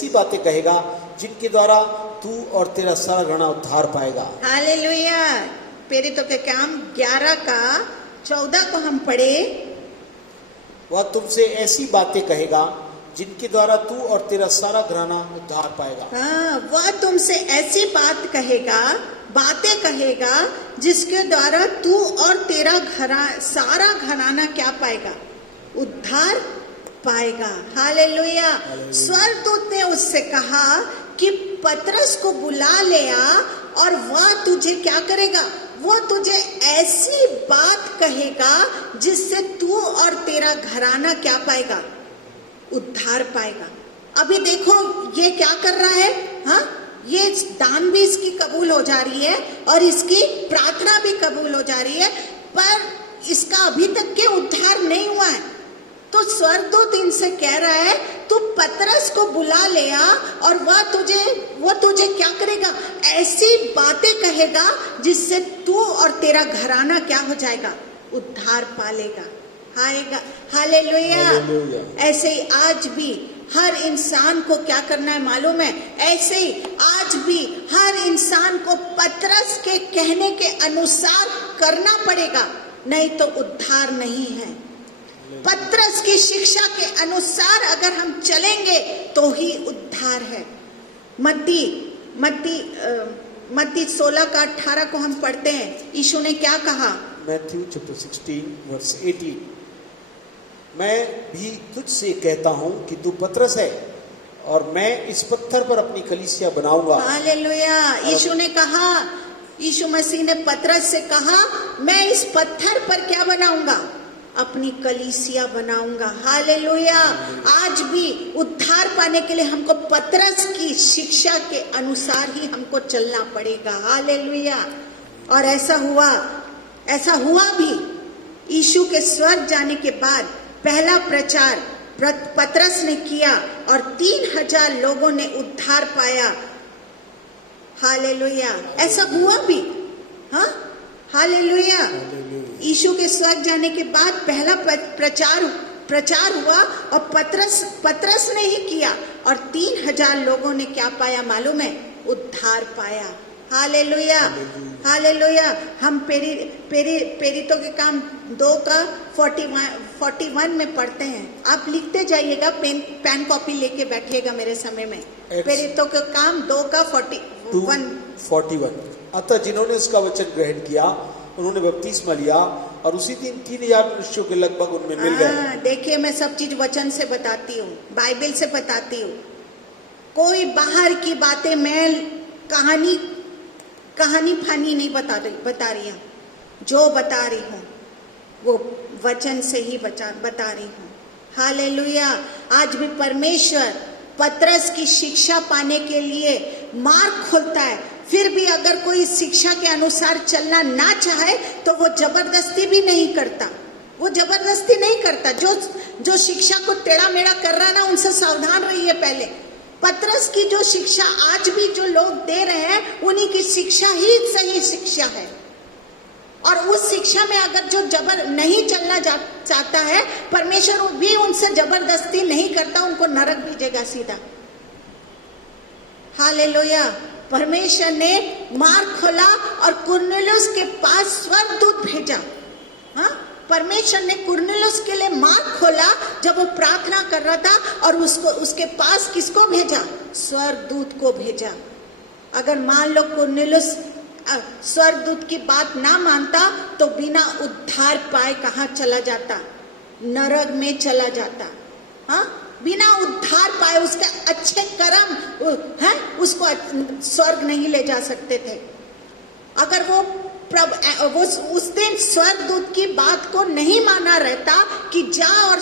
बातें कहेगा जिनके द्वारा तू और तेरा सारा घराना उद्धार पाएगा। हालेलुया। प्रेरितों के काम 11:14 को हम पढ़े। वह तुमसे ऐसी बातें कहेगा जिनके द्वारा तू और तेरा सारा घराना उद्धार पाएगा। हाँ, वह तुमसे ऐसी बातें कहेगा जिसके द्वारा तू और तेरा सारा घराना क्या पाएगा? उद्धार पाएगा। हालेलुया। स्वर्गदूत ने उससे कहा कि पतरस को बुला ले आ, और वह तुझे क्या करेगा? वो तुझे ऐसी बात कहेगा जिससे तू और तेरा घराना क्या पाएगा? उद्धार पाएगा। अभी देखो ये क्या कर रहा है, हाँ, ये दान भी इसकी कबूल हो जा रही है और इसकी प्रार्थना भी कबूल हो जा रही है, पर इसका अभी तक के उद्धार नहीं हुआ है। तो स्वर्गदूत इनसे कह रहा है, तू पतरस को बुला ले आ, और वो तुझे क्या करेगा? ऐसी बातें कहेगा जिससे तू और तेरा घराना क्या हो जाएगा? उद्धार पालेगा। हालेलुया। ऐसे ही आज भी हर इंसान को क्या करना है मालूम है? ऐसे ही आज भी हर इंसान को पतरस के कहने के अनुसार करना पड़ेगा, नहीं तो उद्धार नहीं है। पतरस की शिक्षा के अनुसार अगर हम चलेंगे तो ही उद्धार है। मत्ती 16:18 को हम पढ़ते हैं। यीशु ने क्या कहा? Matthew chapter 16 verse 18। मैं भी तुझसे कहता हूँ कि तू पतरस है, और मैं इस पत्थर पर अपनी कलीसिया बनाऊंगा। हालेलुया। यीशु ने कहा, यीशु मसीह ने पतरस से कहा, मैं इस पत्थर पर क्या बनाऊंगा? अपनी कलीसिया बनाऊंगा। हालेलुया। आज भी उद्धार पाने के लिए हमको पतरस की शिक्षा के अनुसार ही हमको चलना पड़ेगा। हालेलुया। और ऐसा हुआ भी। यीशु के स्वर्ग जाने के बाद पहला प्रचार पतरस ने किया और 3000 लोगों ने उद्धार पाया। हालेलुया। ऐसा हुआ भी। हाँ, हालेलुया। यीशु के स्वर्ग जाने के बाद पहला प्रचार हुआ और पतरस ने ही किया और 3000 लोगों ने क्या पाया मालूम है? उद्धार पाया। हालेलुया। हालेलुया। हम पेरितों के काम 2 का 41 में पढ़ते हैं। आप लिखते जाइएगा, पेन कॉपी लेके बैठिएगा मेरे समय में। पेरितों के काम 2 का 41। अतः जिन्होंने उसका वचन ग्रहण किया उन्होंने बपतिस्मा लिया और उसी दिन 3000 मनुष्यों के लगभग उनमें मिल गए। देखिए, मैं सब चीज वचन से बताती हूँ, बाइबल से बताती हूँ। कोई बाहर की बातें मैं कहानी फानी नहीं बता रही हूँ। जो बता रही हूँ वो वचन से ही बता रही हूँ। हालेलुया। आज भी परमेश्वर पतरस की शिक्षा पाने के लिए मार्ग खोलता है। फिर भी अगर कोई शिक्षा के अनुसार चलना ना चाहे तो वो जबरदस्ती भी नहीं करता। वो जबरदस्ती नहीं करता। जो शिक्षा को टेढ़ा मेढ़ा कर रहा ना, उनसे सावधान रहिए। पहले पतरस की जो शिक्षा आज भी जो लोग दे रहे हैं, उन्हीं की शिक्षा ही सही शिक्षा है। और उस शिक्षा में अगर जो नहीं चलना चाहता है, परमेश्वर भी उनसे जबरदस्ती नहीं करता, उनको नरक भेजेगा सीधा। हालेलुया। परमेश्वर ने मार्ग खोला और कुरनेलियुस के पास स्वर्गदूत भेजा। हाँ, परमेश्वर ने कुरनेलियुस के लिए मार्ग खोला जब वो प्रार्थना कर रहा था, और उसके पास किसको भेजा? स्वर्गदूत को भेजा। अगर मान लो कुरनेलियुस स्वर्गदूत की बात ना मानता तो बिना उद्धार पाए कहाँ चला जाता? नरक में चला जाता। हाँ, बिना उद्धार पाए, उसके अच्छे कर्म हैं उसको स्वर्ग नहीं ले जा सकते थे। अगर वो उस दिन स्वर्गदूत की बात को नहीं माना रहता कि जा और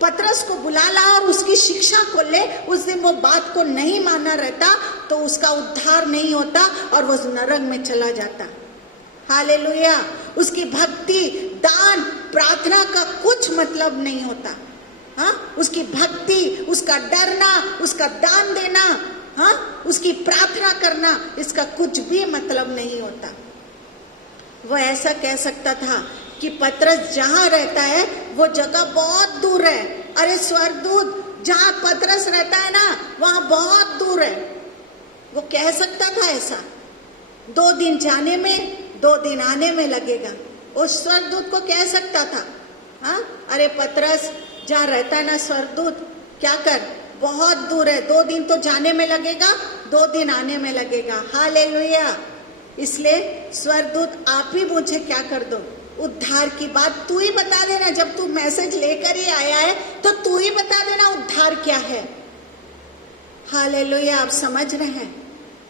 पतरस को बुला ला और उसकी शिक्षा को ले, उस दिन वो बात को नहीं माना रहता तो उसका उद्धार नहीं होता और वो नरक में चला जाता। हालेलुया। उसकी भक्ति, दान, प्रार्थना का कुछ मतलब नहीं होता। हाँ, उसकी भक्ति, उसका डरना, उसका दान देना, हाँ, उसकी प्रार्थना करना, इसका कुछ भी मतलब नहीं होता। वो ऐसा कह सकता था कि पतरस जहाँ रहता है वो जगह बहुत दूर है। अरे स्वर्गदूत, जहाँ पतरस रहता है ना वहाँ बहुत दूर है। वो कह सकता था ऐसा। 2 दिन जाने में 2 दिन आने में लगेगा। उस स्वर्गदूत को कह सकता था, हाँ, अरे पतरस जहाँ रहता है ना स्वर्गदूत, क्या कर, बहुत दूर है, 2 दिन तो जाने में लगेगा, 2 दिन आने में लगेगा। हालेलुया। इसलिए स्वर्गदूत आप ही मुझे क्या कर दो, उद्धार की बात तू ही बता देना। जब तू मैसेज लेकर ही आया है तो तू ही बता देना उद्धार क्या है। हालेलुया। आप समझ रहे हैं?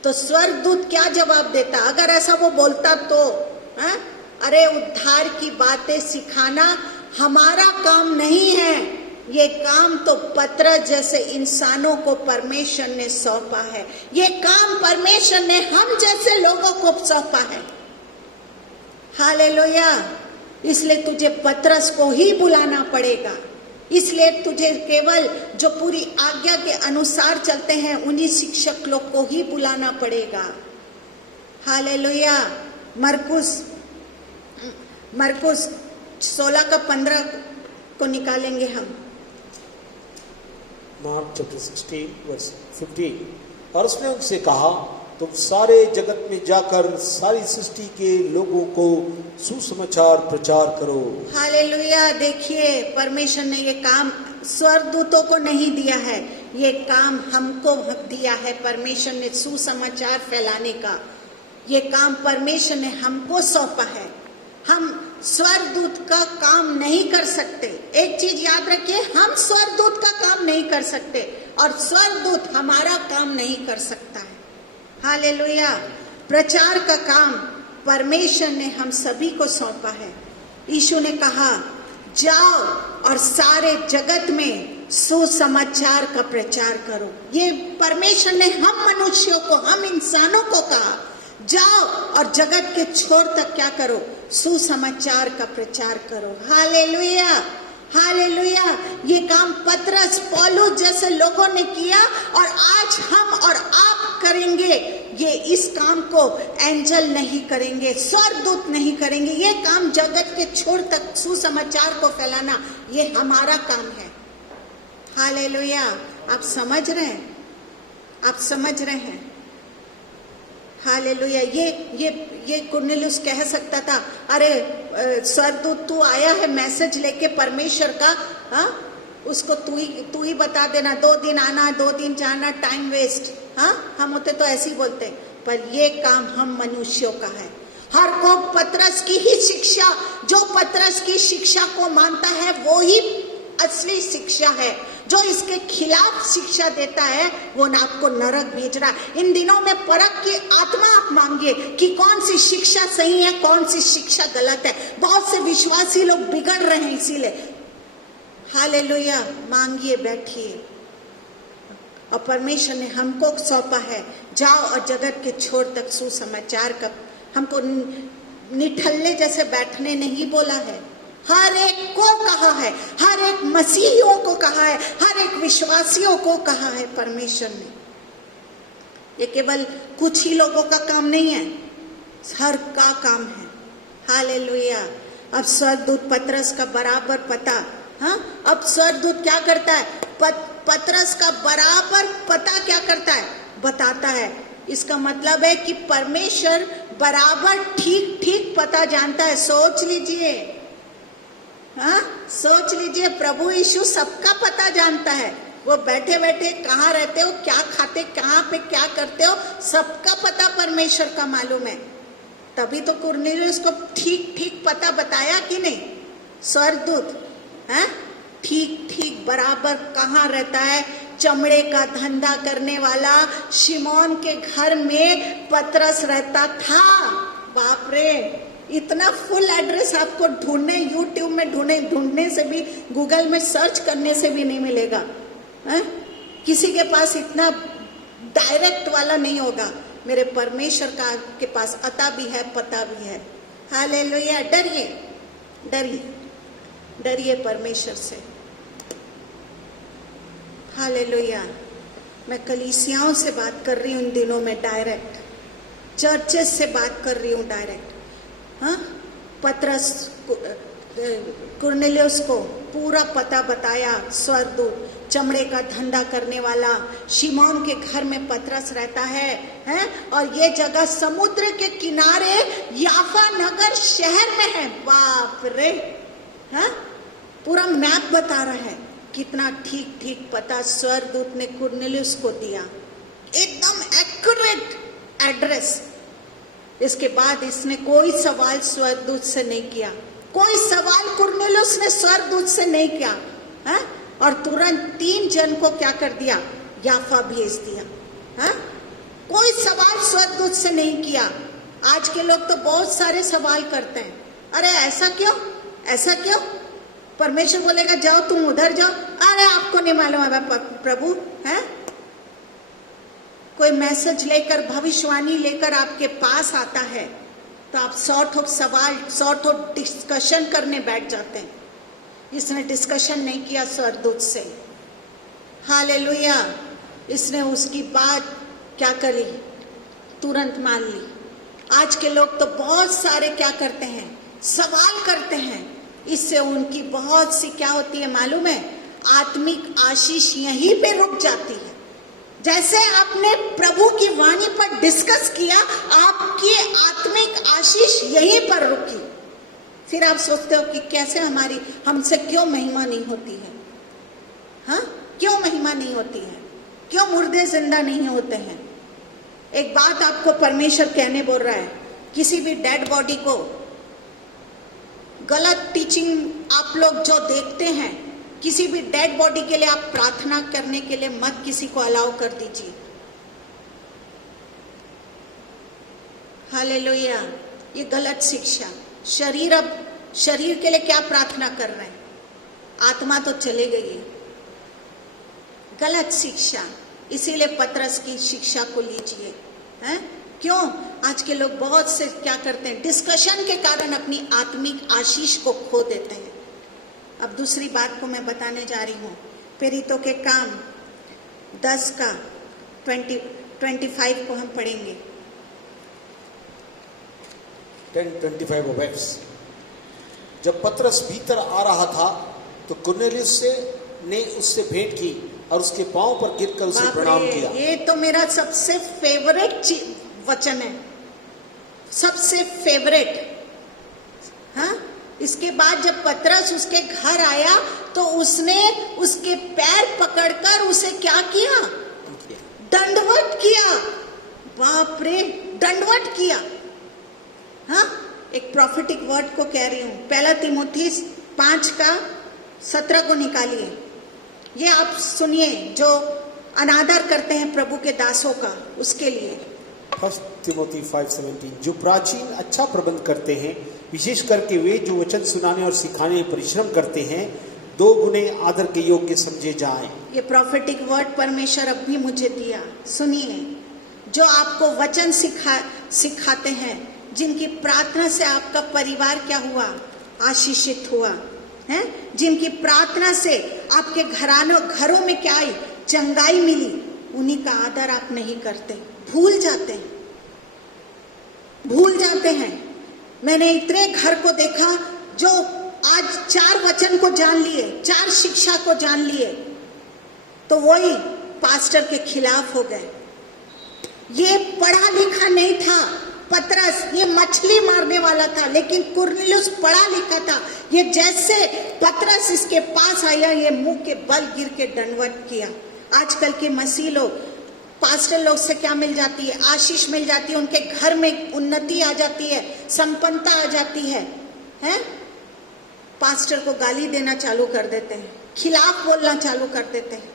तो स्वर्गदूत क्या जवाब देता अगर ऐसा वो बोलता तो? हाँ? अरे उद्धार की बातें सिखाना हमारा काम नहीं है, ये काम तो पतरस जैसे इंसानों को परमेश्वर ने सौंपा है। ये काम परमेश्वर ने हम जैसे लोगों को सौंपा है। हालेलुया। इसलिए तुझे पतरस को ही बुलाना पड़ेगा। इसलिए तुझे केवल जो पूरी आज्ञा के अनुसार चलते हैं उन्हीं शिक्षक लोग को ही बुलाना पड़ेगा। हालेलुया। मरकुस 16 का 15 को निकालेंगे हम। Mark chapter 16 verse 15। और उसने उनसे कहा, तुम सारे जगत में जाकर सारी सृष्टि के लोगों को सुसमाचार प्रचार करो। हालेलुया। देखिए, परमेश्वर ने ये काम स्वर्गदूतों को नहीं दिया है, ये काम हमको दिया है। परमेश्वर ने सुसमाचार फैलाने का ये काम परमेश्वर ने हमको सौंपा है। हम स्वर्गदूत का काम नहीं कर सकते। एक चीज याद रखिए, हम स्वर्गदूत का काम नहीं कर सकते और स्वर्गदूत हमारा काम नहीं कर सकता है। हालेलुया। प्रचार का काम परमेश्वर ने हम सभी को सौंपा है। यीशु ने कहा जाओ और सारे जगत में सुसमाचार का प्रचार करो। ये परमेश्वर ने हम मनुष्यों को, हम इंसानों को कहा, जाओ और जगत के छोर तक क्या करो, सुसमाचार का प्रचार करो। Hallelujah, hallelujah. ये काम पतरस, पौलुस जैसे लोगों ने किया और आज हम और आप करेंगे। ये इस काम को एंजल नहीं करेंगे, स्वर्गदूत नहीं करेंगे। ये काम जगत के छोर तक सुसमाचार को फैलाना, ये हमारा काम है। हालेलुया। आप समझ रहे हैं? आप समझ रहे हैं? हालेलुया। ये कुरनेलियुस कह सकता था, अरे स्वर्गदूत तू आया है मैसेज लेके परमेश्वर का, हाँ उसको तू ही बता देना, 2 दिन आना 2 दिन जाना, टाइम वेस्ट। हाँ हम होते तो ऐसे ही बोलते, पर ये काम हम मनुष्यों का है। हर को पतरस की ही शिक्षा, जो पतरस की शिक्षा को मानता है वो ही असली शिक्षा है। जो इसके खिलाफ शिक्षा देता है वो ना आपको नरक भेज रहा है। इन दिनों में परख की आत्मा आप मांगिए कि कौन सी शिक्षा सही है, कौन सी शिक्षा गलत है। बहुत से विश्वासी लोग बिगड़ रहे हैं इसीलिए। हालेलुया। मांगिए, बैठिए। और परमेश्वर ने हमको सौंपा है, जाओ और जगत के छोर तक सुसमाचार का। हमको निठल्ले जैसे बैठने नहीं बोला है, हर एक को कहा है, हर एक मसीहियों को कहा है, हर एक विश्वासियों को कहा है परमेश्वर ने। ये केवल कुछ ही लोगों का काम नहीं है, हर का काम है। हालेलुया। अब स्वर्गदूत पतरस का बराबर पता, हाँ अब स्वर्गदूत क्या करता है, पतरस का बराबर पता क्या करता है, बताता है। इसका मतलब है कि परमेश्वर बराबर ठीक ठीक पता जानता है। सोच लीजिए, हाँ सोच लीजिए, प्रभु यीशु सबका पता जानता है। वो बैठे बैठे कहाँ रहते हो, क्या खाते, कहाँ पे क्या करते हो, सबका पता परमेश्वर का मालूम है। तभी तो कुरनेलियुस को ठीक ठीक पता बताया कि नहीं स्वर्गदूत, हैं ठीक ठीक बराबर कहाँ रहता है। चमड़े का धंधा करने वाला शिमोन के घर में पतरस रहता था। बाप रे, इतना फुल एड्रेस आपको ढूंढने, यूट्यूब में ढूंढने से भी, गूगल में सर्च करने से भी नहीं मिलेगा। है? किसी के पास इतना डायरेक्ट वाला नहीं होगा। मेरे परमेश्वर का के पास अता भी है, पता भी है। हालेलुया। डरिए, डरिए, डरिए परमेश्वर से। हालेलुया। मैं कलीसियाओं से बात कर रही हूँ इन दिनों में, डायरेक्ट चर्चेस से बात कर रही हूँ डायरेक्ट। हाँ पतरस कुरनेलियुस को पूरा पता बताया स्वर्गदूत। चमड़े का धंधा करने वाला शिमोन के घर में पतरस रहता है, हैं? और ये जगह समुद्र के किनारे याफा नगर शहर में है। बाप रे, हाँ पूरा मैप बता रहा है। कितना ठीक ठीक पता स्वर्गदूत ने कुरनेलियुस को दिया, एकदम एक्यूरेट एड्रेस। इसके बाद इसने कोई सवाल स्वर्गदूत से नहीं किया, कोई सवाल कुरनेलियुस ने स्वर्गदूत से नहीं किया, है? और तुरंत 3 जन को क्या कर दिया, याफा भेज दिया। है? कोई सवाल स्वर्गदूत से नहीं किया। आज के लोग तो बहुत सारे सवाल करते हैं, अरे ऐसा क्यों, ऐसा क्यों। परमेश्वर बोलेगा जाओ तुम उधर जाओ, अरे आपको नहीं मालूम है प्रभु, है? कोई मैसेज लेकर, भविष्यवाणी लेकर आपके पास आता है तो आप 100 सवाल, 100 डिस्कशन करने बैठ जाते हैं। इसने डिस्कशन नहीं किया स्वर्गदूत से। हालेलुया। इसने उसकी बात क्या करी, तुरंत मान ली। आज के लोग तो बहुत सारे क्या करते हैं, सवाल करते हैं। इससे उनकी बहुत सी क्या होती है मालूम है, आत्मिक आशीष यहीं पे रुक जाती है। जैसे आपने प्रभु की वाणी पर डिस्कस किया, आपकी आत्मिक आशीष यहीं पर रुकी। फिर आप सोचते हो कि कैसे हमसे क्यों महिमा नहीं होती है। हाँ क्यों महिमा नहीं होती है, क्यों मुर्दे जिंदा नहीं होते हैं। एक बात आपको परमेश्वर कहने बोल रहा है, किसी भी डेड बॉडी को, गलत टीचिंग आप लोग जो देखते हैं, किसी भी डेड बॉडी के लिए आप प्रार्थना करने के लिए मत किसी को अलाउ कर दीजिए। हालेलुया। ये गलत शिक्षा। शरीर, अब शरीर के लिए क्या प्रार्थना कर रहे हैं, आत्मा तो चले गई है। गलत शिक्षा, इसीलिए पतरस की शिक्षा को लीजिए। हैं? क्यों? आज के लोग बहुत से क्या करते हैं, डिस्कशन के कारण अपनी आत्मिक आशीष को खो देते हैं। अब दूसरी बात को मैं बताने जा रही हूँ। प्रेरितों के काम 10 का 25 को हम पढ़ेंगे। 10:25 of Acts। जब पतरस भीतर आ रहा था तो कुरनेलियुस ने उससे भेंट की और उसके पांव पर गिरकर उसे प्रणाम किया। ये तो मेरा सबसे फेवरेट वचन है, सबसे फेवरेट। हाँ, इसके बाद जब पतरस उसके घर आया तो उसने उसके पैर पकड़कर उसे क्या किया? दंडवत किया। बाप रे, दंडवत किया। हाँ, एक प्रॉफिटिक वर्ड को कह रही हूं। 1 तीमुथी 5:17 को निकालिए। ये आप सुनिए, जो अनादर करते हैं प्रभु के दासों का, उसके लिए। 1 तिमोथी 5:17। जो प्राचीन अच्छा प्रबंध करते हैं, विशेष करके वे जो वचन सुनाने और सिखाने में परिश्रम करते हैं, 2 गुने आदर के योग्य समझे जाएं। ये प्रॉफिटिक वर्ड परमेश्वर अब भी मुझे दिया। सुनिए, जो आपको वचन सिखाते हैं, जिनकी प्रार्थना से आपका परिवार क्या हुआ? आशीषित हुआ है। जिनकी प्रार्थना से आपके घरों में क्या आई? चंगाई मिली। उन्हीं का आदर आप नहीं करते, भूल जाते हैं। मैंने इतने घर को देखा जो आज 4 वचन को जान लिए, 4 शिक्षा को जान लिए, तो वही पास्टर के खिलाफ हो गए। ये पढ़ा लिखा नहीं था पतरस, ये मछली मारने वाला था, लेकिन कुरनेलियुस पढ़ा लिखा था। ये जैसे पतरस इसके पास आया, ये मुंह के बल गिर के दंडवत किया। आजकल के मसीह लोग, पास्टर लोग से क्या मिल जाती है? आशीष मिल जाती है, उनके घर में उन्नति आ जाती है, संपन्नता आ जाती है, हैं? पास्टर को गाली देना चालू कर देते हैं, खिलाफ बोलना चालू कर देते हैं।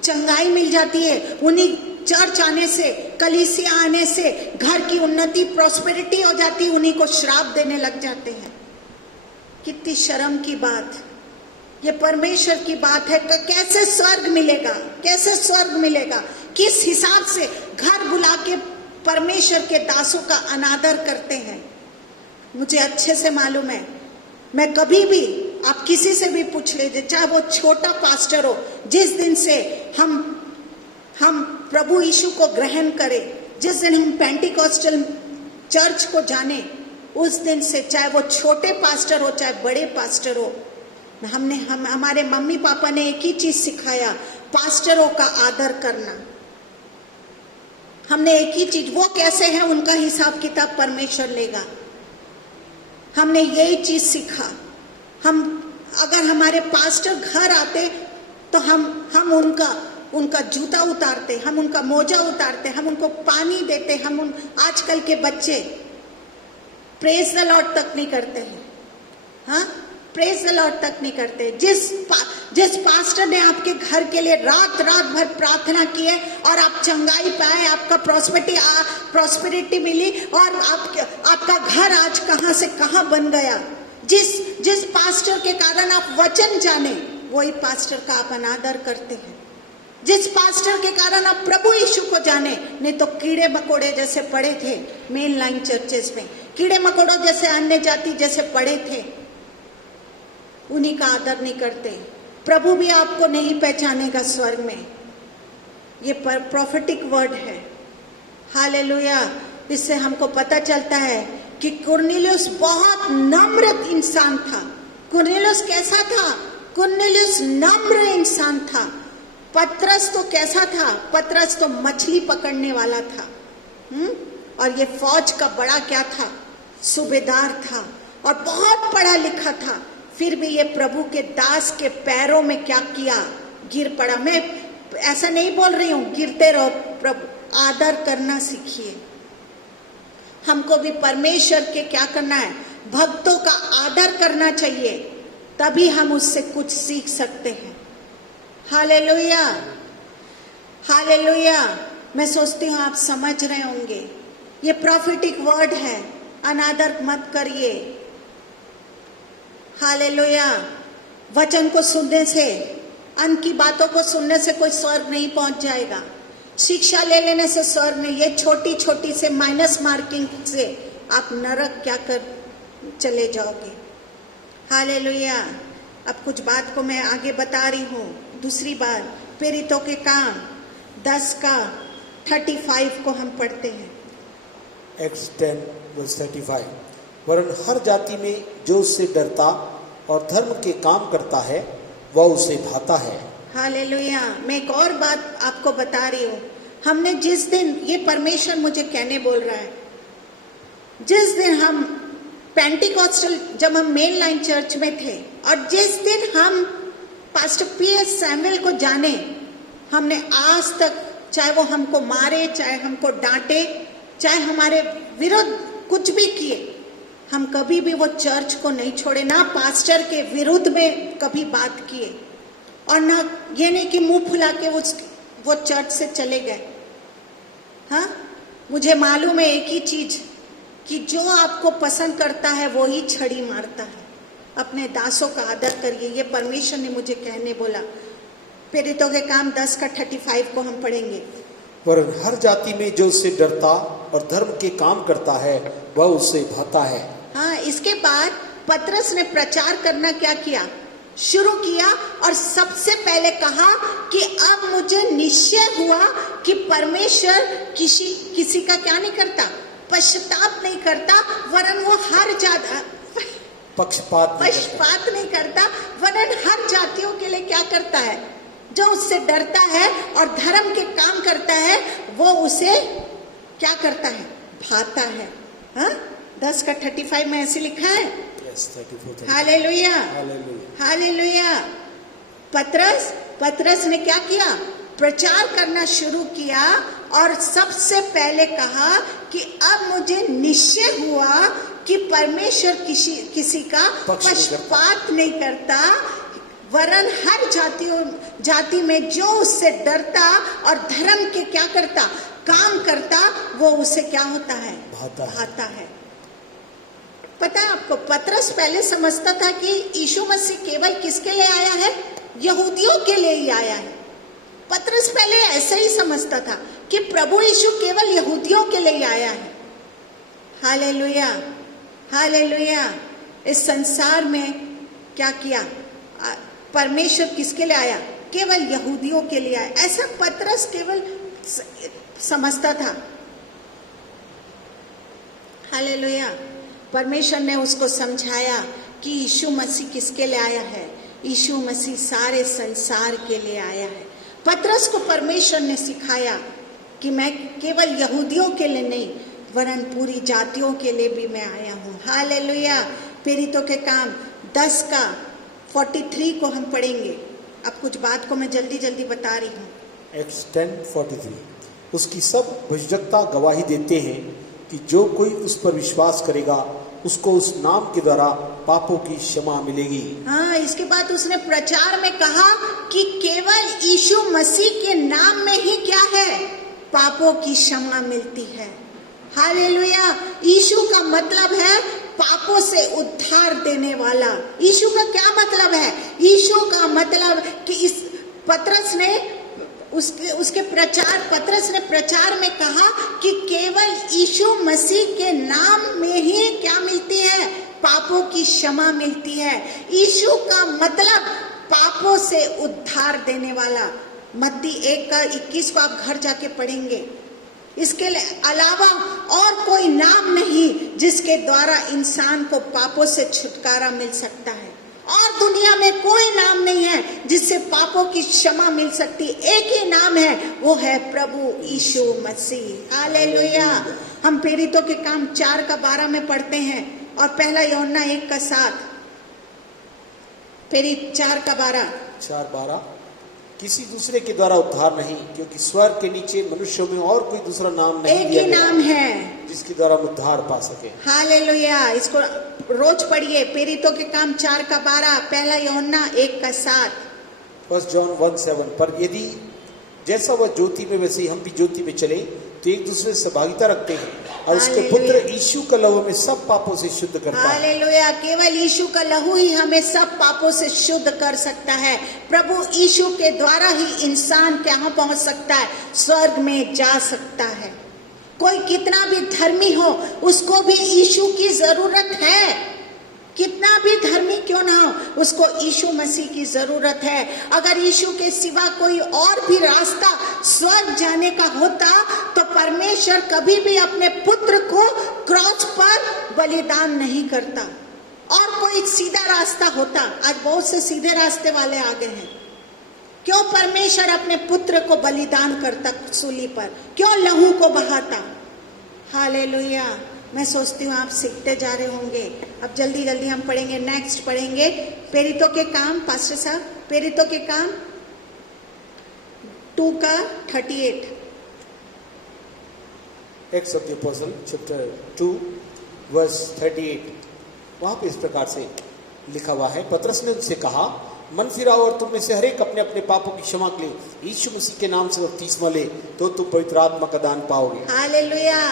चंगाई मिल जाती है उन्हीं चर्च आने से, कलीसिया आने से, घर की उन्नति, प्रॉस्पेरिटी हो जाती है, उन्हीं को श्राप देने लग जाते हैं। कितनी शर्म की बात। ये परमेश्वर की बात है। कैसे स्वर्ग मिलेगा? कैसे स्वर्ग मिलेगा? किस हिसाब से घर बुला के परमेश्वर के दासों का अनादर करते हैं? मुझे अच्छे से मालूम है। मैं कभी भी, आप किसी से भी पूछ लीजिए, चाहे वो छोटा पास्टर हो, जिस दिन से हम प्रभु यीशु को ग्रहण करें, जिस दिन हम पेंटिकॉस्टल चर्च को जाने, उस दिन से चाहे वो छोटे पास्टर हो चाहे बड़े पास्टर हो, हमारे मम्मी पापा ने एक ही चीज सिखाया, पास्टरों का आदर करना। हमने एक ही चीज, वो कैसे है उनका हिसाब किताब परमेश्वर लेगा। हमने यही चीज सीखा। अगर हमारे पास्टर घर आते तो हम उनका जूता उतारते, हम उनका मोजा उतारते, हम उनको पानी देते। आजकल के बच्चे प्रेज द लॉर्ड तक नहीं करते हैं। हाँ, प्रेज द लॉर्ड तक नहीं करते। जिस पास्टर ने आपके घर के लिए रात भर प्रार्थना की है और आप चंगाई पाए, आपका प्रॉस्पेरिटी मिली और आपका घर आज कहां से कहां बन गया, जिस पास्टर के कारण आप वचन जाने, वही पास्टर का आप अनादर करते हैं। जिस पास्टर के कारण आप प्रभु यीशु को जाने, नहीं तो कीड़े मकोड़े जैसे पड़े थे मेन लाइन चर्चेस में, कीड़े मकोड़ों जैसे अन्य जाति जैसे पड़े थे, उन्हीं का आदर नहीं करते। प्रभु भी आपको नहीं पहचानेगा स्वर्ग में। ये प्रॉफिटिक वर्ड है। हालेलुया। इससे हमको पता चलता है कि कुरनेलियुस बहुत नम्र इंसान था। कुरनेलियुस कैसा था? कुरनेलियुस नम्र इंसान था। पतरस तो कैसा था? पतरस तो मछली पकड़ने वाला था। और ये फौज का बड़ा क्या था? सूबेदार था और बहुत पढ़ा लिखा था। फिर भी ये प्रभु के दास के पैरों में क्या किया? गिर पड़ा। मैं ऐसा नहीं बोल रही हूं, गिरते रहो, प्रभु आदर करना सीखिए। हमको भी परमेश्वर के क्या करना है? भक्तों का आदर करना चाहिए, तभी हम उससे कुछ सीख सकते हैं। Hallelujah, hallelujah. मैं सोचती हूँ आप समझ रहे होंगे। ये प्रॉफिटिक वर्ड है, अनादर मत करिए। हालेलुया। वचन को सुनने से, अन्न की बातों को सुनने से कोई स्वर्ग नहीं पहुंच जाएगा। शिक्षा ले लेने से स्वर्ग नहीं, ये छोटी छोटी से माइनस मार्किंग से आप नरक क्या कर चले जाओगे। हालेलुया। अब कुछ बात को मैं आगे बता रही हूँ। दूसरी बात, प्रेरितों के काम 10 का 35 को हम पढ़ते हैं। Acts 10:35। वरन हर जाति में जो उससे डरता और धर्म के काम करता है वह उसे भाता है। हालेलुया। मैं एक और बात आपको बता रही हूँ। हमने जिस दिन, ये परमेश्वर मुझे कहने बोल रहा है, जिस दिन हम पेंटिकॉस्टल, जब हम मेन लाइन चर्च में थे, और जिस दिन हम पास्टर पीएस सैमुअल को जाने, हमने आज तक, चाहे वो हमको मारे, चाहे हमको डांटे, चाहे हमारे विरुद्ध कुछ भी किए, हम कभी भी वो चर्च को नहीं छोड़े, ना पास्टर के विरुद्ध में कभी बात किए, और ना ये नहीं कि मुंह फुला के वो चर्च से चले गए। हाँ, मुझे मालूम है एक ही चीज, कि जो आपको पसंद करता है वो ही छड़ी मारता है। अपने दासों का आदर करिए, ये परमेश्वर ने मुझे कहने बोला। प्रेरितों के काम 10 का 35 को हम पढ़ेंगे। वरन हर जाति में जो उससे डरता और धर्म के काम करता है वह उससे भाता है। हाँ, इसके बाद पतरस ने प्रचार करना क्या किया, शुरू किया, और सबसे पहले कहा कि अब मुझे निश्चय हुआ कि परमेश्वर किसी का क्या नहीं करता, पश्चाताप नहीं करता, वरन वो हर पक्षपात नहीं करता, वरन हर जातियों के लिए क्या करता है, जो उससे डरता है और धर्म के काम करता है वो उसे क्या करता है, भाता है। हाँ, 10 का 35 में ऐसे लिखा है। Hallelujah, hallelujah. पतरस ने क्या किया, प्रचार करना शुरू किया, और सबसे पहले कहा कि अब मुझे निश्चय हुआ कि परमेश्वर किसी का पक्षपात नहीं करता, वरन हर जाति में जो उससे डरता और धर्म के क्या करता, काम करता, वो उसे क्या होता है, भाता है। पता है आपको, पतरस पहले समझता था कि यीशु मसीह केवल किसके लिए आया है, यहूदियों के लिए ही आया है। पतरस पहले ऐसे ही समझता था कि प्रभु यीशु केवल यहूदियों के लिए आया है। Hallelujah, hallelujah. इस संसार में क्या किया, परमेश्वर किसके लिए आया, केवल यहूदियों के लिए आया, ऐसा पतरस केवल समझता था। हालेलुया। परमेश्वर ने उसको समझाया कि यीशु मसीह किसके लिए आया है, यीशु मसीह सारे संसार के लिए आया है। पतरस को परमेश्वर ने सिखाया कि मैं केवल यहूदियों के लिए नहीं, वरन पूरी जातियों के लिए भी मैं आया हूँ। हालेलुया। प्रेरितों के काम 10 का 43 को हम पढ़ेंगे। अब कुछ बात को मैं जल्दी जल्दी बता रही हूँ। Acts 10:43। उसकी सब भजकता गवाही देते हैं कि जो कोई उस पर विश्वास करेगा उसको उस नाम के द्वारा पापों की क्षमा मिलेगी। हाँ, इसके बाद उसने प्रचार में कहा कि केवल यीशु मसीह के नाम में ही क्या है, पापों की क्षमा मिलती है। हालेलुया। यीशु का मतलब है पापों से उद्धार देने वाला। यीशु का क्या मतलब है, यीशु का मतलब कि इस पतरस ने पतरस ने प्रचार में कहा कि केवल यीशु मसीह के नाम में ही क्या मिलती है, पापों की क्षमा मिलती है। यीशु का मतलब पापों से उद्धार देने वाला। मत्ती 1:21 को आप घर जाके पढ़ेंगे। इसके अलावा और कोई नाम नहीं जिसके द्वारा इंसान को पापों से छुटकारा मिल सकता है, और दुनिया में कोई नाम नहीं है जिससे पापों की क्षमा मिल सकती। एक ही नाम है, वो है प्रभु यीशु मसीह। हालेलुया। हम प्रेरितों के काम 4:12 में पढ़ते हैं, और 1 यूहन्ना 1:7। प्रेरित 4:12। किसी दूसरे के द्वारा उद्धार नहीं, क्योंकि स्वर्ग के नीचे मनुष्यों में और कोई दूसरा नाम नहीं एक ही नाम है जिसके द्वारा हम उद्धार पा सके। हालेलुया। इसको रोज पढ़िए। प्रेरितों के काम 4:12, 1 यूहन्ना 1:7। 1 John 1:7। पर यदि जैसा वह ज्योति में वैसे ही हम भी ज्योति में चले तो एक दूसरे से सहभागिता रखते हैं और उसके हालेलुया। पुत्र यीशु का लहू हमें सब पापों से शुद्ध करता है। हालेलुया। केवल यीशु का लहू ही हमें सब पापों से शुद्ध कर सकता है। प्रभु यीशु के द्वारा ही इंसान कहाँ पहुंच सकता है? स्वर्ग में जा सकता है। कोई कितना भी धर्मी हो, उसको भी यीशु की जरूरत है। कितना भी धर्मी क्यों ना हो, उसको यीशु मसीह की जरूरत है। अगर यीशु के सिवा कोई और भी रास्ता स्वर्ग जाने का होता तो परमेश्वर कभी भी अपने पुत्र को क्रॉस पर बलिदान नहीं करता। और कोई सीधा रास्ता होता, आज बहुत से सीधे रास्ते वाले आ गए हैं। क्यों परमेश्वर अपने पुत्र को बलिदान करता सूली पर? क्यों लहू को बहाता? हालेलुया। मैं सोचती हूँ आप सीखते जा रहे होंगे। अब जल्दी जल्दी हम पढ़ेंगे, नेक्स्ट पढ़ेंगे प्रेरितों के काम। पास्टर साहब, प्रेरितों के काम 2 का 38। Acts of the Apostle chapter 2 verse 38, वहां पे इस प्रकार से लिखा हुआ है, पतरस ने उनसे कहा, मन फिराओ और तुम में से हर एक अपने अपने पापों की क्षमा के लिए यीशु मसीह के नाम से बपतिस्मा ले, तो तुम पवित्र आत्मा का दान पाओगे। हालेलुया।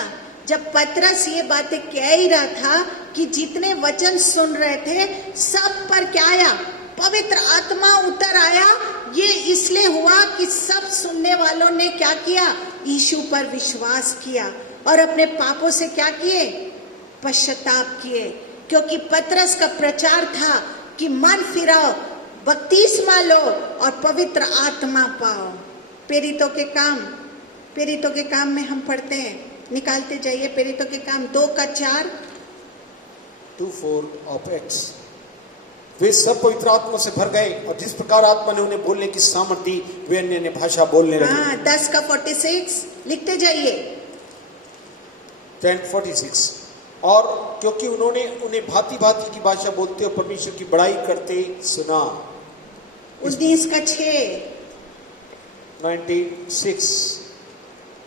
जब पतरस ये बातें कह ही रहा था कि जितने वचन सुन रहे थे सब पर क्या आया? पवित्र आत्मा उतर आया। ये इसलिए हुआ कि सब सुनने वालों ने क्या किया? यीशु पर विश्वास किया और अपने पापों से क्या किए? पश्चाताप किए। क्योंकि पतरस का प्रचार था कि मन फिराओ, बपतिस्मा लो और पवित्र आत्मा पाओ। प्रेरितों के काम में हम पढ़ते हैं, निकालते जाइए। प्रेरितों के काम 2 का 4 2:4 ऑफ एक्ट्स। वे सब पवित्र आत्मा से भर गए और जिस प्रकार आत्मा ने उन्हें बोलने की सामर्थ्य दी, वे अन्य अन्य भाषा बोलने लगे। 10 का 46 लिखते जाइए। 10:46। और क्योंकि उन्होंने उन्हें भांति भांति की भाषा बोलते और परमेश्वर की बड़ाई करते सुना। 19 का 6 96।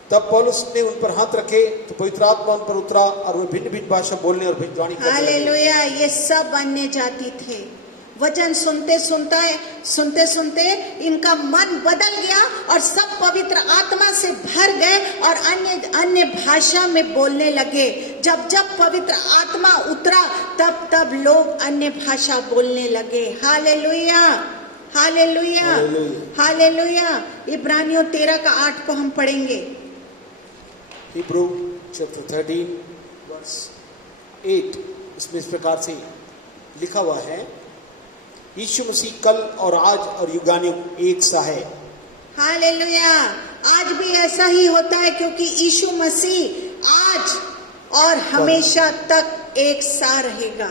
तब पौलुस ने उन पर हाथ रखे तो पवित्र आत्मा उन पर उतरा और वे भिन्न भिन्न भाषा बोलने और भविष्यवाणी करने लगे। हालेलुया। ये सब अन्य जाति थे। वचन सुनते सुनते इनका मन बदल गया और सब पवित्र आत्मा से भर गए और अन्य भाषा में बोलने लगे। जब पवित्र आत्मा उतरा तब लोग अन्य भाषा बोलने लगे। Hallelujah, hallelujah, hallelujah. इब्रानियों 13 का 8 को हम पढ़ेंगे। हिब्रू चैप्टर 13 वर्स 8, इसमें इस प्रकार से लिखा हुआ है, यीशु मसीह कल और आज और युगानुयुग एक सा है। हालेलुया। आज भी ऐसा ही होता है क्योंकि यीशु मसीह आज और हमेशा तक एक सा रहेगा।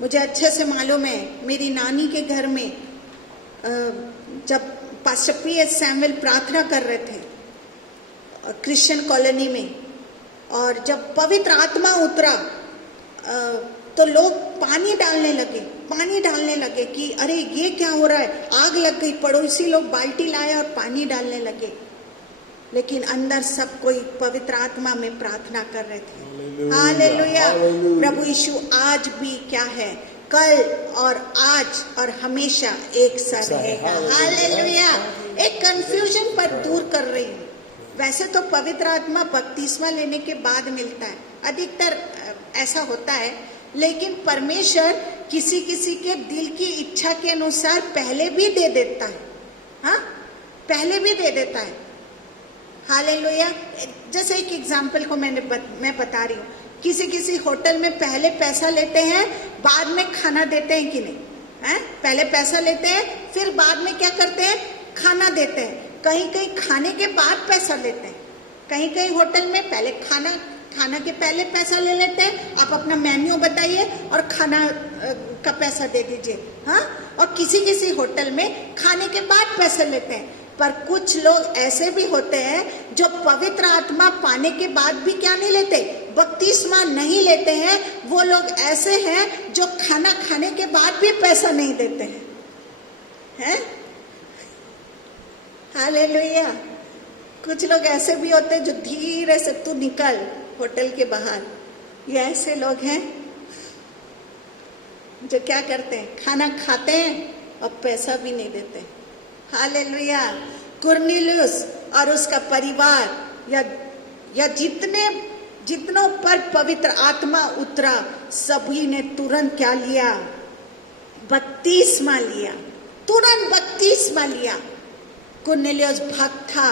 मुझे अच्छे से मालूम है, मेरी नानी के घर में जब पास्टर पी.एस. सैमुअल प्रार्थना कर रहे थे क्रिश्चियन कॉलोनी में, और जब पवित्र आत्मा उतरा तो लोग पानी डालने लगे कि अरे ये क्या हो रहा है, आग लग गई। पड़ोसी लोग बाल्टी लाए और पानी डालने लगे, लेकिन अंदर सब कोई पवित्र आत्मा में प्रार्थना कर रहे थे। हालेलुया। प्रभु यीशु आज भी क्या है? कल और आज और हमेशा एक सा रहेगा। हालेलुया। एक कंफ्यूजन पर दूर कर रही हूँ। वैसे तो पवित्र आत्मा बपतिस्मा लेने के बाद मिलता है, अधिकतर ऐसा होता है, लेकिन परमेश्वर किसी किसी के दिल की इच्छा के अनुसार पहले भी दे देता है। हाँ, पहले भी दे देता है। हालेलुया। जैसे एक एग्जाम्पल को मैं बता रही हूँ, किसी होटल में पहले पैसा लेते हैं, बाद में खाना देते हैं कि नहीं? हैं? पहले पैसा लेते हैं, फिर बाद में क्या करते हैं? खाना देते हैं। कहीं खाने के बाद पैसा लेते हैं, कहीं होटल में पहले खाना के पहले पैसा ले लेते हैं। आप अपना मेन्यू बताइए और खाना का पैसा दे दीजिए। हाँ, और किसी होटल में खाने के बाद पैसा लेते हैं। पर कुछ लोग ऐसे भी होते हैं जो पवित्र आत्मा पाने के बाद भी क्या नहीं लेते? बपतिस्मा नहीं लेते हैं। वो लोग ऐसे हैं जो खाना खाने के बाद भी पैसा नहीं देते हैं। हालेलुया। कुछ लोग ऐसे भी होते हैं जो धीरे से तू निकल होटल के बाहर। ये ऐसे लोग हैं जो क्या करते हैं? खाना खाते हैं और पैसा भी नहीं देते। हालेलुया। कुरनेलियुस और उसका परिवार या जितनों पर पवित्र आत्मा उतरा, सभी ने तुरंत क्या लिया? बपतिस्मा लिया, तुरंत बपतिस्मा लिया। कुरनेलियुस भक्त था,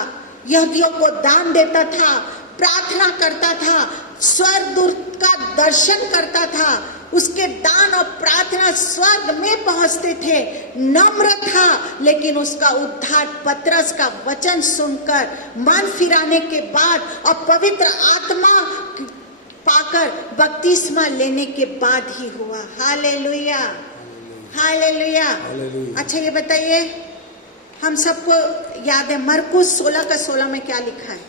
यहूदियों को दान देता था, प्रार्थना करता था, स्वर्गदूत का दर्शन करता था, उसके दान और प्रार्थना स्वर्ग में पहुंचते थे, नम्र था। लेकिन उसका उद्धार पतरस का वचन सुनकर, मन फिराने के बाद और पवित्र आत्मा पाकर बपतिस्मा लेने के बाद ही हुआ। Hallelujah, hallelujah. अच्छा ये बताइए, हम सबको याद है मरकुस 16:16 में क्या लिखा है?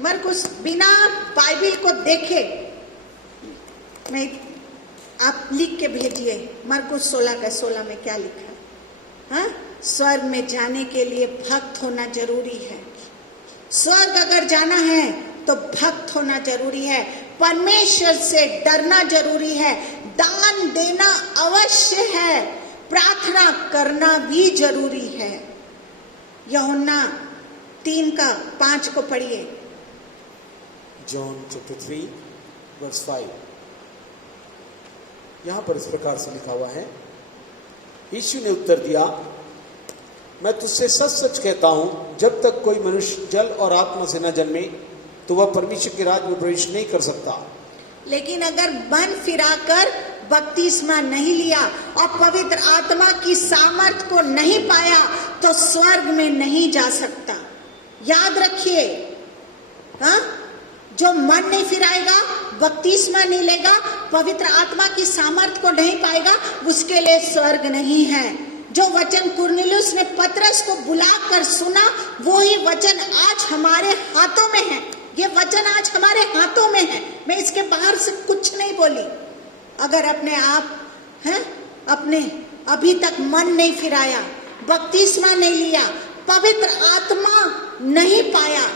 मरकुस, बिना बाइबिल को देखे मैं आप लिख के भेजिए, मरकुस 16:16 में क्या लिखा है? हाँ, स्वर्ग में जाने के लिए भक्त होना जरूरी है। स्वर्ग अगर जाना है तो भक्त होना जरूरी है, परमेश्वर से डरना जरूरी है, दान देना अवश्य है, प्रार्थना करना भी जरूरी है। यूहन्ना 3:5 को पढ़िए। John chapter 3 verse 5, यहां पर इस प्रकार से लिखा हुआ है, यीशु ने उत्तर दिया, मैं तुझसे सच सच कहता हूं, जब तक कोई मनुष्य जल और आत्मा से न जन्मे तो वह परमेश्वर के राज्य में प्रवेश नहीं कर सकता। लेकिन अगर मन फिराकर बपतिस्मा नहीं लिया और पवित्र आत्मा की सामर्थ को नहीं पाया तो स्वर्ग में नहीं जा सकता। याद रखिए, हाँ, जो मन नहीं फिराएगा, बपतिस्मा नहीं लेगा, पवित्र आत्मा की सामर्थ को नहीं पाएगा, उसके लिए स्वर्ग नहीं है। जो वचन कुरनेलियुस ने पतरस को बुलाकर सुना, वो ही वचन आज हमारे हाथों में है। ये वचन आज हमारे हाथों में है। मैं इसके बाहर से कुछ नहीं बोली। अगर अपने आप हैं, अपने अभी तक मन नहीं फिराया, बपतिस्मा नहीं लिया, पवित्र आत्मा नहीं पाया,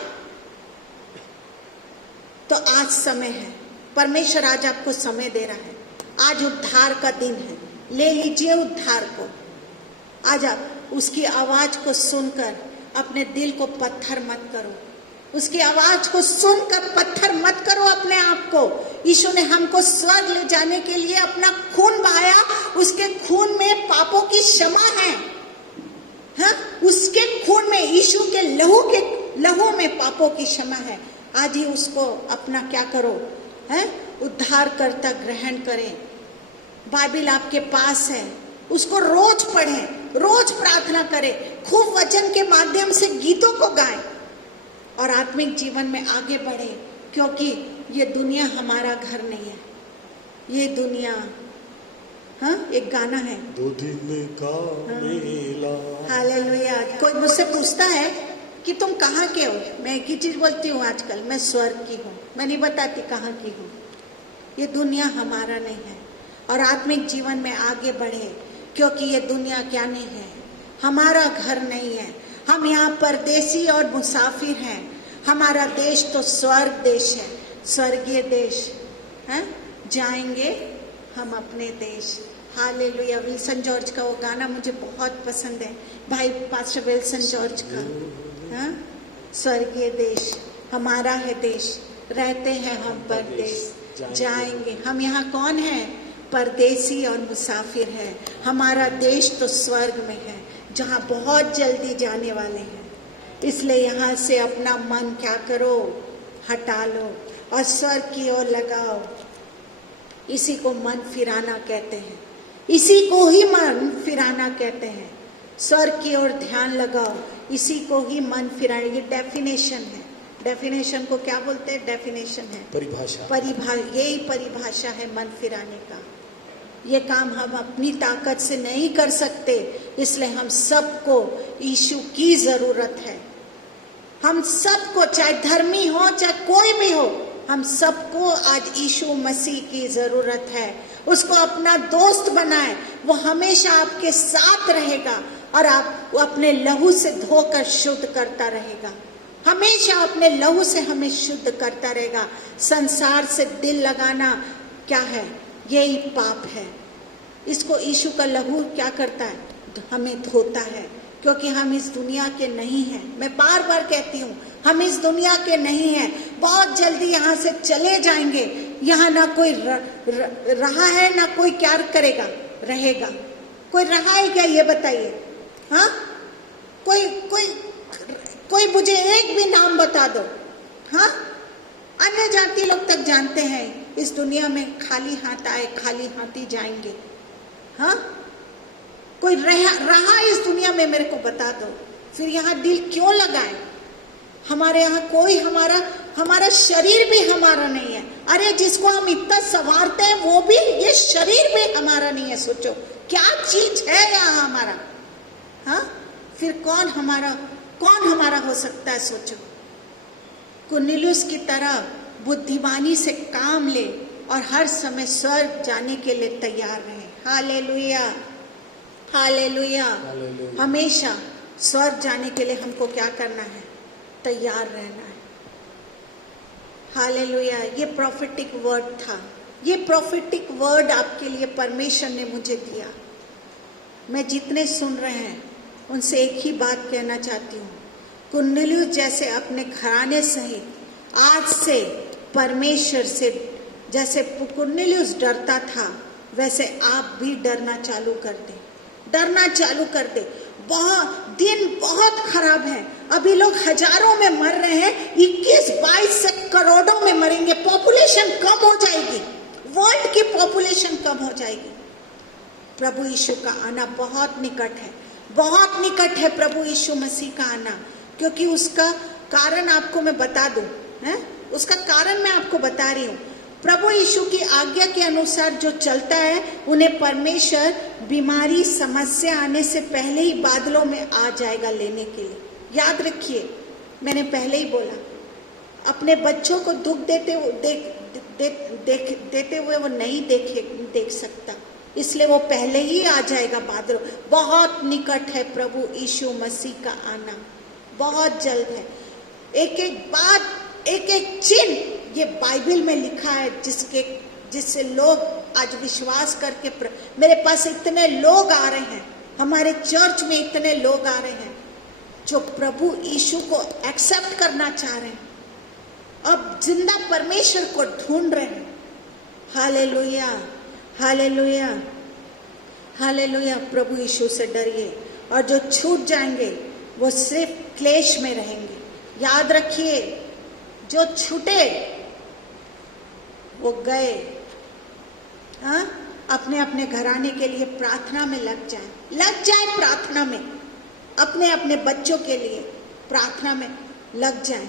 तो आज समय है। परमेश्वर आज आपको समय दे रहा है। आज उद्धार का दिन है, ले लीजिए उद्धार को। आज आप उसकी आवाज को सुनकर अपने दिल को पत्थर मत करो। उसकी आवाज को सुनकर पत्थर मत करो अपने आप को। यीशु ने हमको स्वर्ग ले जाने के लिए अपना खून बहाया। उसके खून में पापों की क्षमा है। हाँ, उसके खून में, यीशु के लहू में पापों की क्षमा है। आज ही उसको अपना क्या करो, है, उद्धार करता ग्रहण करें। बाइबिल आपके पास है, उसको रोज पढ़ें, रोज प्रार्थना करें, खूब वचन के माध्यम से गीतों को गाएं और आत्मिक जीवन में आगे बढ़े। क्योंकि ये दुनिया हमारा घर नहीं है। ये दुनिया, हाँ, एक गाना है, 2 दिन का मेला। हालेलुया। कोई मुझसे पूछता है कि तुम कहाँ के हो, मैं एक ही चीज बोलती हूँ आजकल, मैं स्वर्ग की हूँ। मैं नहीं बताती कहाँ की हूँ। ये दुनिया हमारा नहीं है। और आत्मिक जीवन में आगे बढ़े, क्योंकि ये दुनिया क्या नहीं है, हमारा घर नहीं है। हम यहाँ परदेसी और मुसाफिर हैं। हमारा देश तो स्वर्ग देश है, स्वर्गीय देश है। जाएंगे हम अपने देश। हालेलुया। विल्सन जॉर्ज का वो गाना मुझे बहुत पसंद है, भाई पास्टर विल्सन जॉर्ज का। हाँ, स्वर्गीय देश हमारा है देश, रहते हैं हम परदेश, जाएंगे। हम यहाँ कौन है, परदेसी और मुसाफिर है। हमारा देश तो स्वर्ग में है, जहाँ बहुत जल्दी जाने वाले हैं। इसलिए यहाँ से अपना मन क्या करो, हटा लो और स्वर्ग की ओर लगाओ। इसी को मन फिराना कहते हैं, इसी को ही मन फिराना कहते हैं। स्वर्ग की ओर ध्यान लगाओ, इसी को ही मन फिराना। ये डेफिनेशन है। डेफिनेशन को क्या बोलते हैं? डेफिनेशन है, परिभाषा। यही परिभाषा है मन फिराने का। ये काम हम अपनी ताकत से नहीं कर सकते, इसलिए हम सबको यीशु की जरूरत है। हम सबको, चाहे धर्मी हो चाहे कोई भी हो, हम सबको आज यीशु मसीह की जरूरत है। उसको अपना दोस्त बनाए, वो हमेशा आपके साथ रहेगा और आप अपने लहू से धोकर शुद्ध करता रहेगा। हमेशा अपने लहू से हमें शुद्ध करता रहेगा। संसार से दिल लगाना क्या है? यही पाप है। इसको यीशु का लहू क्या करता है? हमें धोता है, क्योंकि हम इस दुनिया के नहीं हैं। मैं बार बार कहती हूँ, हम इस दुनिया के नहीं हैं। बहुत जल्दी यहाँ से चले जाएंगे। यहाँ ना कोई रहा है, ना कोई क्या करेगा, रहेगा। कोई रहा है क्या, ये बताइए? हाँ, कोई मुझे एक भी नाम बता दो। हाँ, अन्य जाति लोग तक जानते हैं इस दुनिया में खाली हाथ आए, खाली हाथ ही जाएंगे। हाँ, कोई रहा इस दुनिया में, मेरे को बता दो। फिर यहाँ दिल क्यों लगाए? हमारे यहाँ कोई हमारा शरीर भी हमारा नहीं है। अरे जिसको हम इतना संवारते हैं वो भी, ये शरीर भी हमारा नहीं है। सोचो क्या चीज है यहाँ हमारा। हाँ, फिर कौन हमारा हो सकता है? सोचो। कुरनेलियुस की तरह बुद्धिमानी से काम ले और हर समय स्वर्ग जाने के लिए तैयार रहे। Hallelujah, hallelujah. हमेशा स्वर्ग जाने के लिए हमको क्या करना है? तैयार रहना है। हालेलुया। ये प्रॉफिटिक वर्ड था। ये प्रॉफिटिक वर्ड आपके लिए परमेश्वर ने मुझे दिया। मैं जितने सुन रहे हैं उनसे एक ही बात कहना चाहती हूँ, कुरनेलियुस जैसे अपने घराने सहित आज से परमेश्वर से, जैसे कुरनेलियुस डरता था, वैसे आप भी डरना चालू कर दे। डरना चालू कर दे। दिन बहुत खराब है। अभी लोग हजारों में मर रहे हैं, 21-22 से करोड़ों में मरेंगे। पॉपुलेशन कम हो जाएगी, वर्ल्ड की पॉपुलेशन कम हो जाएगी। प्रभु यीशु का आना बहुत निकट है, बहुत निकट है प्रभु यीशु मसीह का आना। क्योंकि उसका कारण आपको मैं बता दूं, है? उसका कारण मैं आपको बता रही हूँ। प्रभु यीशु की आज्ञा के अनुसार जो चलता है, उन्हें परमेश्वर बीमारी, समस्या आने से पहले ही बादलों में आ जाएगा लेने के लिए। याद रखिए, मैंने पहले ही बोला, अपने बच्चों को दुख देते हुए वो नहीं देख सकता, इसलिए वो पहले ही आ जाएगा बादलों। बहुत निकट है प्रभु यीशु मसीह का आना, बहुत जल्द है। एक एक बात, एक एक चिन्ह ये बाइबल में लिखा है, जिससे लोग आज विश्वास करके मेरे पास इतने लोग आ रहे हैं, हमारे चर्च में इतने लोग आ रहे हैं जो प्रभु यीशु को एक्सेप्ट करना चाह रहे हैं, अब जिंदा परमेश्वर को ढूंढ रहे हैं। Hallelujah, hallelujah, hallelujah. प्रभु यीशु से डरिए, और जो छूट जाएंगे वो सिर्फ क्लेश में रहेंगे। याद रखिए, जो छूटे वो गए। हाँ, अपने अपने घराने के लिए प्रार्थना में लग जाए प्रार्थना में, अपने अपने बच्चों के लिए प्रार्थना में लग जाए।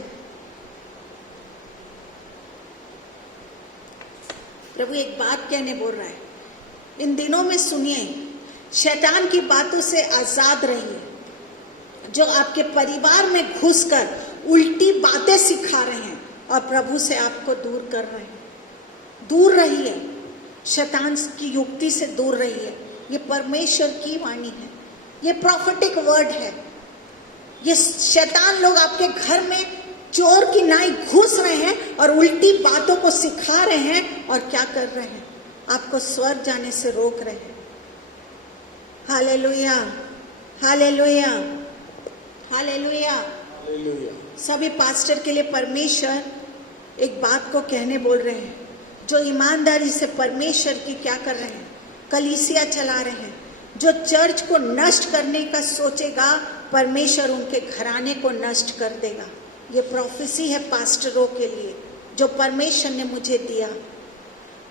प्रभु एक बात कहने बोल रहा है, इन दिनों में सुनिए, शैतान की बातों से आजाद रहिए, जो आपके परिवार में घुसकर उल्टी बातें सिखा रहे हैं और प्रभु से आपको दूर कर रहे हैं। दूर रहिए, शैतान की युक्ति से दूर रहिए। ये परमेश्वर की वाणी है, ये प्रॉफिटिक वर्ड है। ये शैतान लोग आपके घर में चोर की नाई घुस रहे हैं और उल्टी बातों को सिखा रहे हैं, और क्या कर रहे हैं? आपको स्वर्ग जाने से रोक रहे हैं। Hallelujah, hallelujah, hallelujah. सभी पास्टर के लिए परमेश्वर एक बात को कहने बोल रहे हैं, जो ईमानदारी से परमेश्वर की क्या कर रहे हैं? कलीसिया चला रहे हैं। जो चर्च को नष्ट करने का सोचेगा, परमेश्वर उनके घराने को नष्ट कर देगा। ये प्रोफेसी है पास्टरों के लिए, जो परमेश्वर ने मुझे दिया।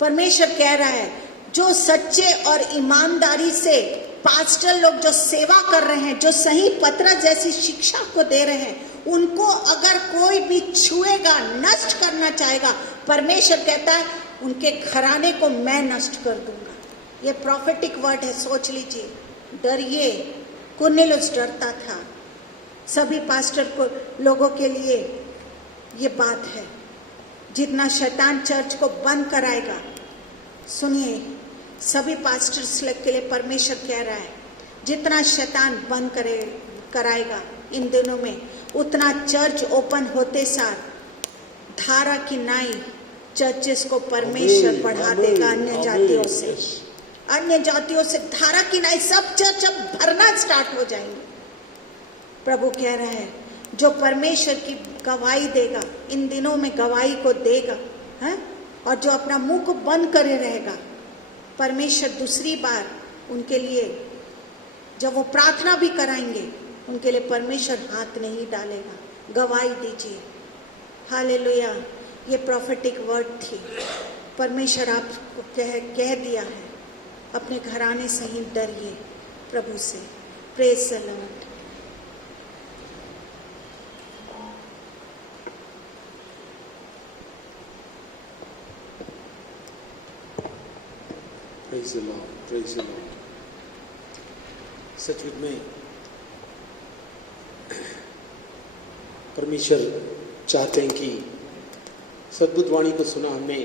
परमेश्वर कह रहा है, जो सच्चे और ईमानदारी से पास्टर लोग जो सेवा कर रहे हैं, जो सही पत्र जैसी शिक्षा को दे रहे हैं, उनको अगर कोई भी छुएगा, नष्ट करना चाहेगा, परमेश्वर कहता है उनके घराने को मैं नष्ट कर दूंगा। ये प्रॉफिटिक वर्ड है, सोच लीजिए। डरिए। कुरनेलियुस डरता था। सभी पास्टर को लोगों के लिए ये बात है। जितना शैतान चर्च को बंद कराएगा, सुनिए, सभी पास्टर्स के लिए परमेश्वर कह रहा है, जितना शैतान बंद कराएगा इन दिनों में, उतना चर्च ओपन होते सार धारा की नाई चर्चेस को परमेश्वर बढ़ा देगा अन्य जातियों से। अन्य जातियों से धारा किनाई सब चर्च अब भरना स्टार्ट हो जाएंगे। प्रभु कह रहा है जो परमेश्वर की गवाही देगा, इन दिनों में गवाही को देगा, है? और जो अपना मुंह को बंद करे रहेगा, परमेश्वर दूसरी बार उनके लिए जब वो प्रार्थना भी कराएंगे उनके लिए परमेश्वर हाथ नहीं डालेगा। गवाही दीजिए। हालेलुया। ये प्रॉफेटिक वर्ड थी। परमेश्वर आपको कह दिया है, अपने घराने से ही डरिए प्रभु से। Praise the Lord. Praise the Lord, praise the Lord. सचमुच में परमेश्वर चाहते हैं कि सद्बुद्ध वाणी को सुना हमने।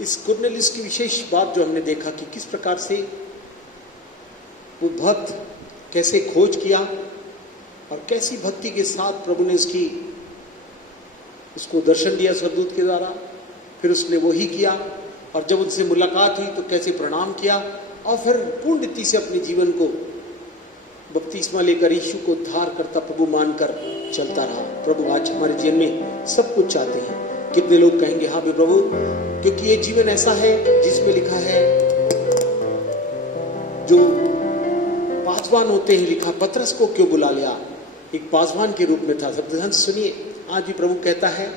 इस कुरनेलियुस की विशेष बात जो हमने देखा कि किस प्रकार से वो भक्त कैसे खोज किया और कैसी भक्ति के साथ प्रभु ने उसको दर्शन दिया स्वर्गदूत के द्वारा। फिर उसने वही किया और जब उनसे मुलाकात हुई तो कैसे प्रणाम किया और फिर पूर्ण रीति से अपने जीवन को बपतिस्मा लेकर यीशु को उद्धार करता प्रभु मानकर चलता रहा। प्रभु आज हमारे जीवन में सब कुछ चाहते हैं। कितने लोग कहेंगे हाँ भी प्रभु, क्योंकि ये जीवन ऐसा है जिसमें लिखा है जो पासवान होते हैं, लिखा पतरस को क्यों बुला लिया, एक पासवान के रूप में था। सब ध्यान सुनिए, आज भी प्रभु कहता है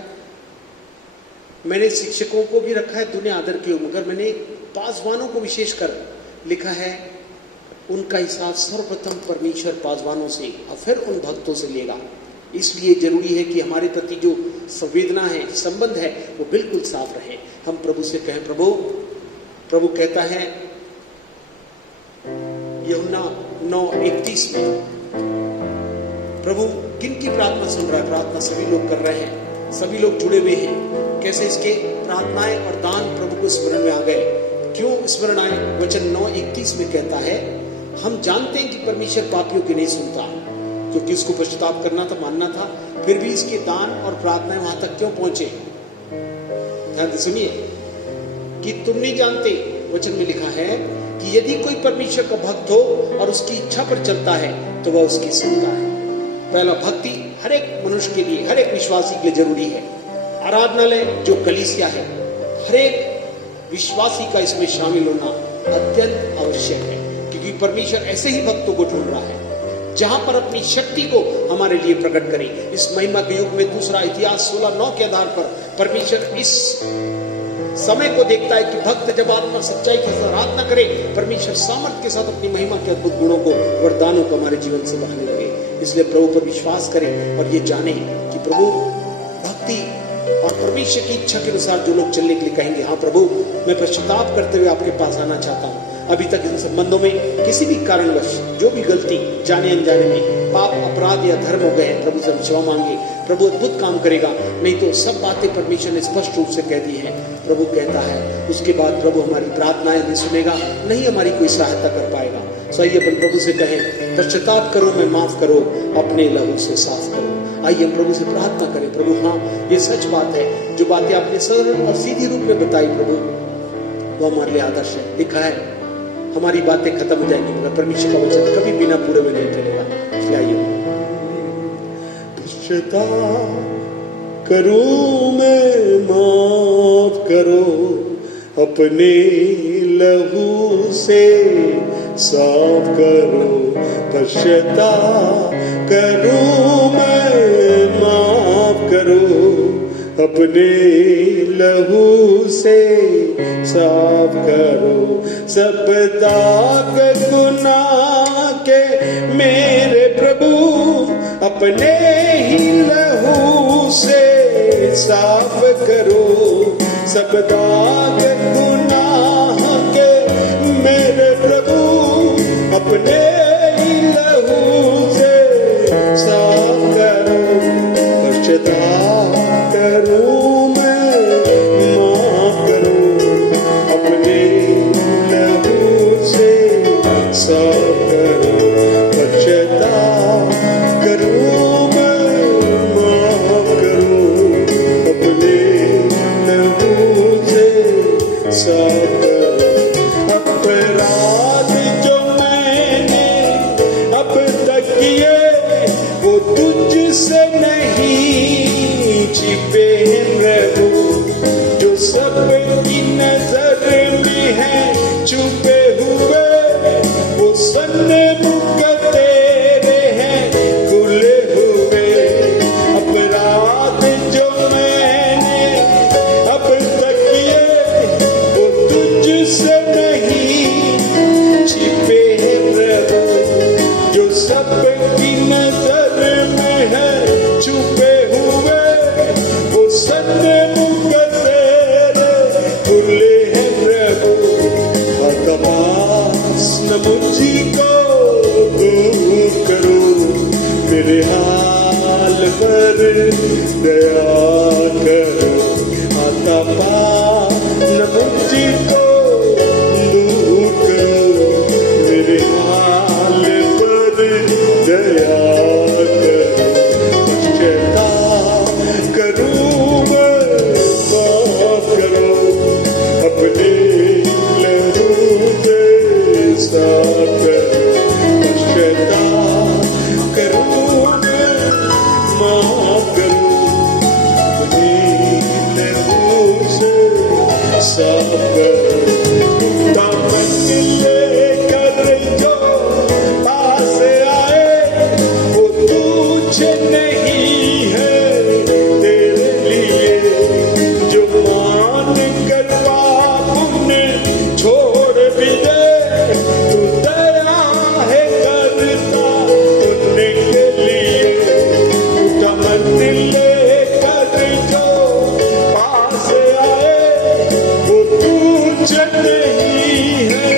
मैंने शिक्षकों को भी रखा है दुनिया आदर की, मगर मैंने पासवानों को विशेष कर लिखा है, उनका हिसाब सर्वप्रथम परमेश्वर पासवानों से और फिर उन भक्तों से लेगा। इसलिए जरूरी है कि हमारे प्रति जो संवेदना है, संबंध है, वो बिल्कुल साफ रहे। हम प्रभु से कहें प्रभु कहता है यूहन्ना 9:31 में, प्रभु किन की प्रार्थना सुन रहा है? प्रार्थना सभी लोग कर रहे हैं, सभी लोग जुड़े हुए हैं। कैसे इसके प्रार्थनाएं और दान प्रभु को स्मरण में आ गए। क्यों स्मरण आए? वचन 9:21 में कहता है हम जानते हैं कि परमेश्वर पापियों की नहीं सुनता, क्योंकि उसको पश्चाताप करना था, मानना था, फिर भी इसके दान और प्रार्थनाएं वहां तक क्यों पहुंचे? ध्यान सुनिए कि तुम नहीं जानते, वचन में लिखा है कि यदि कोई परमेश्वर का भक्त हो और उसकी इच्छा पर चलता है तो वह उसकी सुनता है। पहला, भक्ति हर एक मनुष्य के लिए, हर एक विश्वासी के लिए जरूरी है। आराधनालय जो कलीसिया है, हर एक विश्वासी का इसमें शामिल होना अत्यंत आवश्यक है, क्योंकि परमेश्वर ऐसे ही भक्तों को ढूंढ रहा है जहां पर अपनी शक्ति को हमारे लिए प्रकट करें। इस महिमा के युग में दूसरा इतिहास 16:9 के आधार पर परमेश्वर इस समय को देखता है कि भक्त जब आत्मा सच्चाई के साथ आराधना करे, परमेश्वर सामर्थ्य के साथ अपनी महिमा के अद्भुत गुणों को, वरदानों को हमारे जीवन से बहाने लगे। इसलिए प्रभु पर विश्वास करें और ये जाने कि प्रभु भक्ति और परमेश्वर की इच्छा के अनुसार जो लोग चलने के लिए कहेंगे हाँ प्रभु मैं पश्चाताप करते हुए आपके पास आना चाहता हूँ, अभी तक इन संबंधों में किसी भी कारणवश जो भी गलती जाने अनजाने में पाप अपराध या धर्म हो गए हैं, प्रभु से हम क्षमा मांगे। प्रभु अद्भुत काम करेगा, नहीं तो सब बातें परमेश्वर ने स्पष्ट रूप से कह दी है। प्रभु कहता है उसके बाद प्रभु हमारी प्रार्थनाएं नहीं सुनेगा, नहीं हमारी कोई सहायता कर पाएगा। सही अपन प्रभु से कहें पश्चाताप करो, मैं माफ करो, अपने लहू से साफ करो। आइए हम प्रभु से प्रार्थना करें। प्रभु हाँ ये सच बात है, जो बातें आपने सरल और सीधी रूप में बताई प्रभु, वो हमारे लिए आदर्श है। लिखा है हमारी बातें खत्म हो जाएंगी मगर परमेश्वर का वचन कभी बिना पूरे में नहीं चलेगा। इसलिए आइए पश्चाताप करूं मैं, माफ करो, अपने लहू से साफ करो। पश्चाताप करूं मैं, माफ करो, अपने लहू से साफ करो। सब दाग गुनाह के मेरे प्रभु अपने ही लहू से साफ करो। सब दाग गुनाह के मेरे प्रभु अपने ही लहू से साफ करो। पश्चाताप करूं मैं, माफ करो, अपने लहू से साफ करो। पश्चाताप करूं मैं, माफ करो, अपने लहू से साफ सबकी नजर में है छुपे हुए, वो सन्मुख तेरे खुले हैं प्रभु। हतवास न मुझी को दूर करो, मेरे हाल पर दया करो। हतवास न मुझी को दूर करो, मेरे हाल पर दया करो। पश्चाताप करूं मैं, माफ करो, अपने लहू से साफ करो। पश्चाताप करूं मैं, माफ करो, अपने लहू से साफ करो। दामन लेकर जो पास आए, वो तुझे नहीं है तेरे लिए, जो मान कर पाप उन्हें छोड़ भी दे, तू दया है करता उनके लिए। दामन लेकर जो पास आए, वो तुझे नहीं है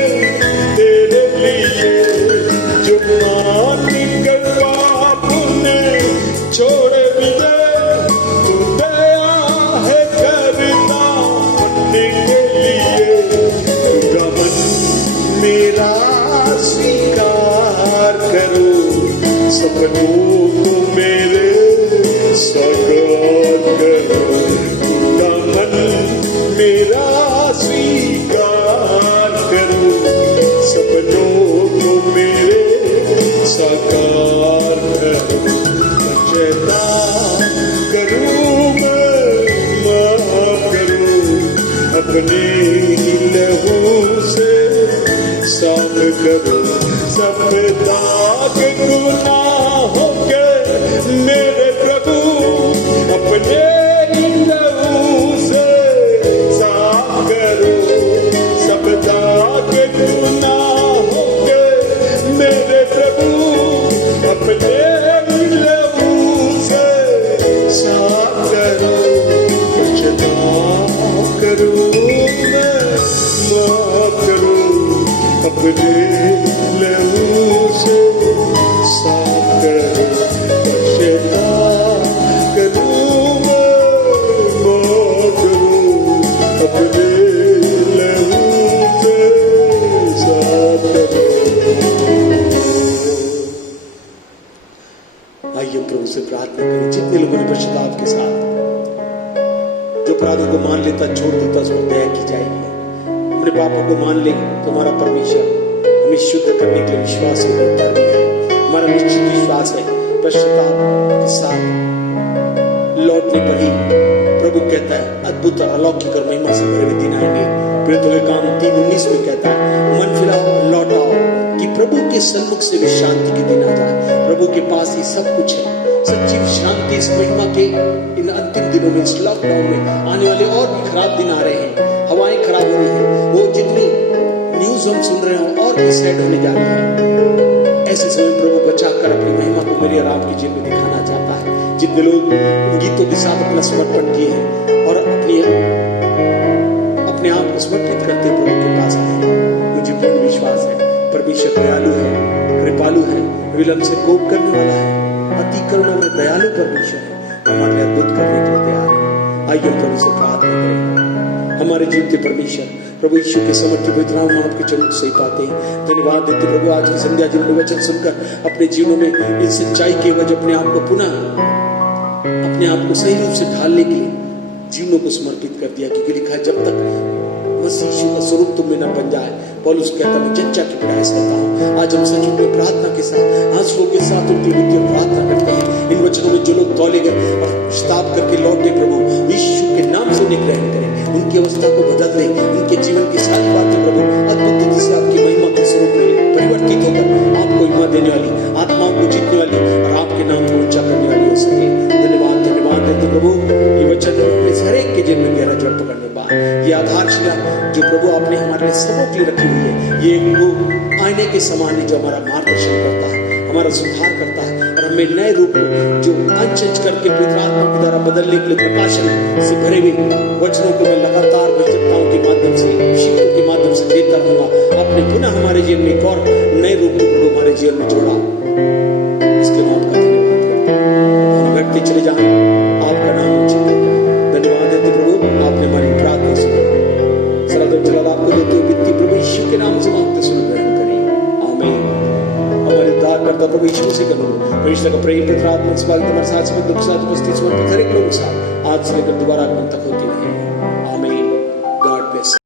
तेरे लिए, जो मान कर पाप उन्हें छोड़ भी दे, तू दया है करता उनके लिए। दामन मेरा स्वीकार करो, सपनों को मेरे साकार करो। दामन मेरा स्वीकार करो, सपनों को मेरे साकार करो। पश्चाताप करूं मैं, माफ करो, अपने लहू से साफ करो। सब दाग गुनाहों के मेरे प्रभु, अपने लहू से साफ करो। सब दाग गुनाहों के मेरे प्रभु, अपने लहू से साफ करो। पश्चाताप करूं मैं, माफ करो, अपने लहू से साफ करो। पश्चाताप करूं मैं, माफ करो, अपने लहू से साफ करो। आइए प्रभु से प्रार्थना करें। जितने लोगों ने पश्चाताप के साथ जो अपराधों को मान लेता छोड़ देता, उस पर दया की जाएगी। अपने पापों को मान ले तो हमारा परमेश्वर हमें शुद्ध करने के लिए विश्वास है, धर्मी है। हमारा निश्चित विश्वास है पश्चाताप के साथ लौटने पर ही प्रभु कहता है अद्भुत और अलौकिक और महिमा से भरे हुए दिन आएंगे। प्रेरितों के काम 3:19 में कहता है मन फिराओ, लौट आओ, कि प्रभु के सन्मुख से भी शांति के दिन आ जाए। प्रभु के पास ही सब कुछ है, सच्ची शांति। इस महिमा के इन अंतिम दिनों में, इस लॉकडाउन में आने वाले और भी खराब दिन आ रहे हैं, हवाएं खराब हो रही हैं, वो जितनी न्यूज हम सुन रहे हो और भी सैड होने जा रहे हैं। ऐसे समय प्रभु बचाकर अपनी महिमा को मेरे और आपके जीवन में दिखाना चाहता है। जितने लोग गीतों के साथ अपना समर्पण किए हैं और अपने आप को समर्पित करते प्रभु के पास आए, मुझे पूर्ण विश्वास है परमेश्वर दयालु है, कृपालु है, विलंब से कोप करने वाला है, अति करुणा में दयालु परमेश्वर है, हमारे लिए अद्भुत करने के लिए तैयार है। आइए प्रभु से प्रार्थना करें। हमारे जीवते परमेश्वर प्रभु यीशु के समर्थ पवित्र नाम में आपके चरणों से पाते हैं। धन्यवाद देते प्रभु आज की संध्या जिन्होंने वचन सुनकर अपने जीवनों में इस सच्चाई के वजह अपने आप को पुनः अपने आप को सही रूप से ढालने के लिए जीवनों को समर्पित कर दिया, क्योंकि लिखा है जब तक मसीह यीशु का स्वरूप तुम में न बन जाए, पौलुस कहता मैं जच्चा की प्रयास करता हूँ। आज हम सच में प्रार्थना के साथ आंसुओं के साथ उनके लिए प्रार्थना करते हैं। इन वचनों में जो लोग तौले गए और पश्चाताप करके लौटे प्रभु यीशु के नाम से उन्हें ग्रहण करें, उनकी अवस्था को बदल दें, उनके जीवन की सारी बातें प्रभु अद्भुत रीति से आपकी महिमा के स्वरूप में परिवर्तित होकर आपको महिमा देने वाली, आत्माओं को जीतने वाली और आपके नाम को ऊंचा करने वाली हो सके। धन्यवाद देते प्रभु। ये वचन हर एक के जीवन में गहरा जड़ पकड़ने पा, ये आधारशिला जो प्रभु आपने हमारे लिए सबों के लिए रखी हुई है, ये वो आईने के समान है जो हमारा मार्गदर्शन करता है, हमारा सुधार करता है और हमें नए रूप में जो अनचेंज करके पवित्र आत्मा के द्वारा बदलने के लिए प्रकाशन से भरे हुए वचनों को मैं लगातार भजनताओं के माध्यम से शिक्षकों के माध्यम से देता रहूंगा। आपने पुनः हमारे जीवन में एक और नए रूप को प्रभु हमारे जीवन में जोड़ा, इसके लिए आपका धन्यवाद करते हैं। हम घटते चले जाएं, आपका नाम ऊंचा हो जाए। धन्यवाद देते प्रभु, आपने हमारी प्रार्थना सुनी। सरदर जलाल आपको देते हुए वित्तीय प्रभु यीशु के नाम से मांगते सुन ग्रहण करें, आमीन। हमारे दार करता प्रभु यीशु से करो परमेश्वर का प्रेम पवित्र आत्मा से हमारे साथ में दुख साथ उपस्थित समर्पित हर एक लोगों के साथ आज से लेकर दोबारा आगमन तक होती रहे।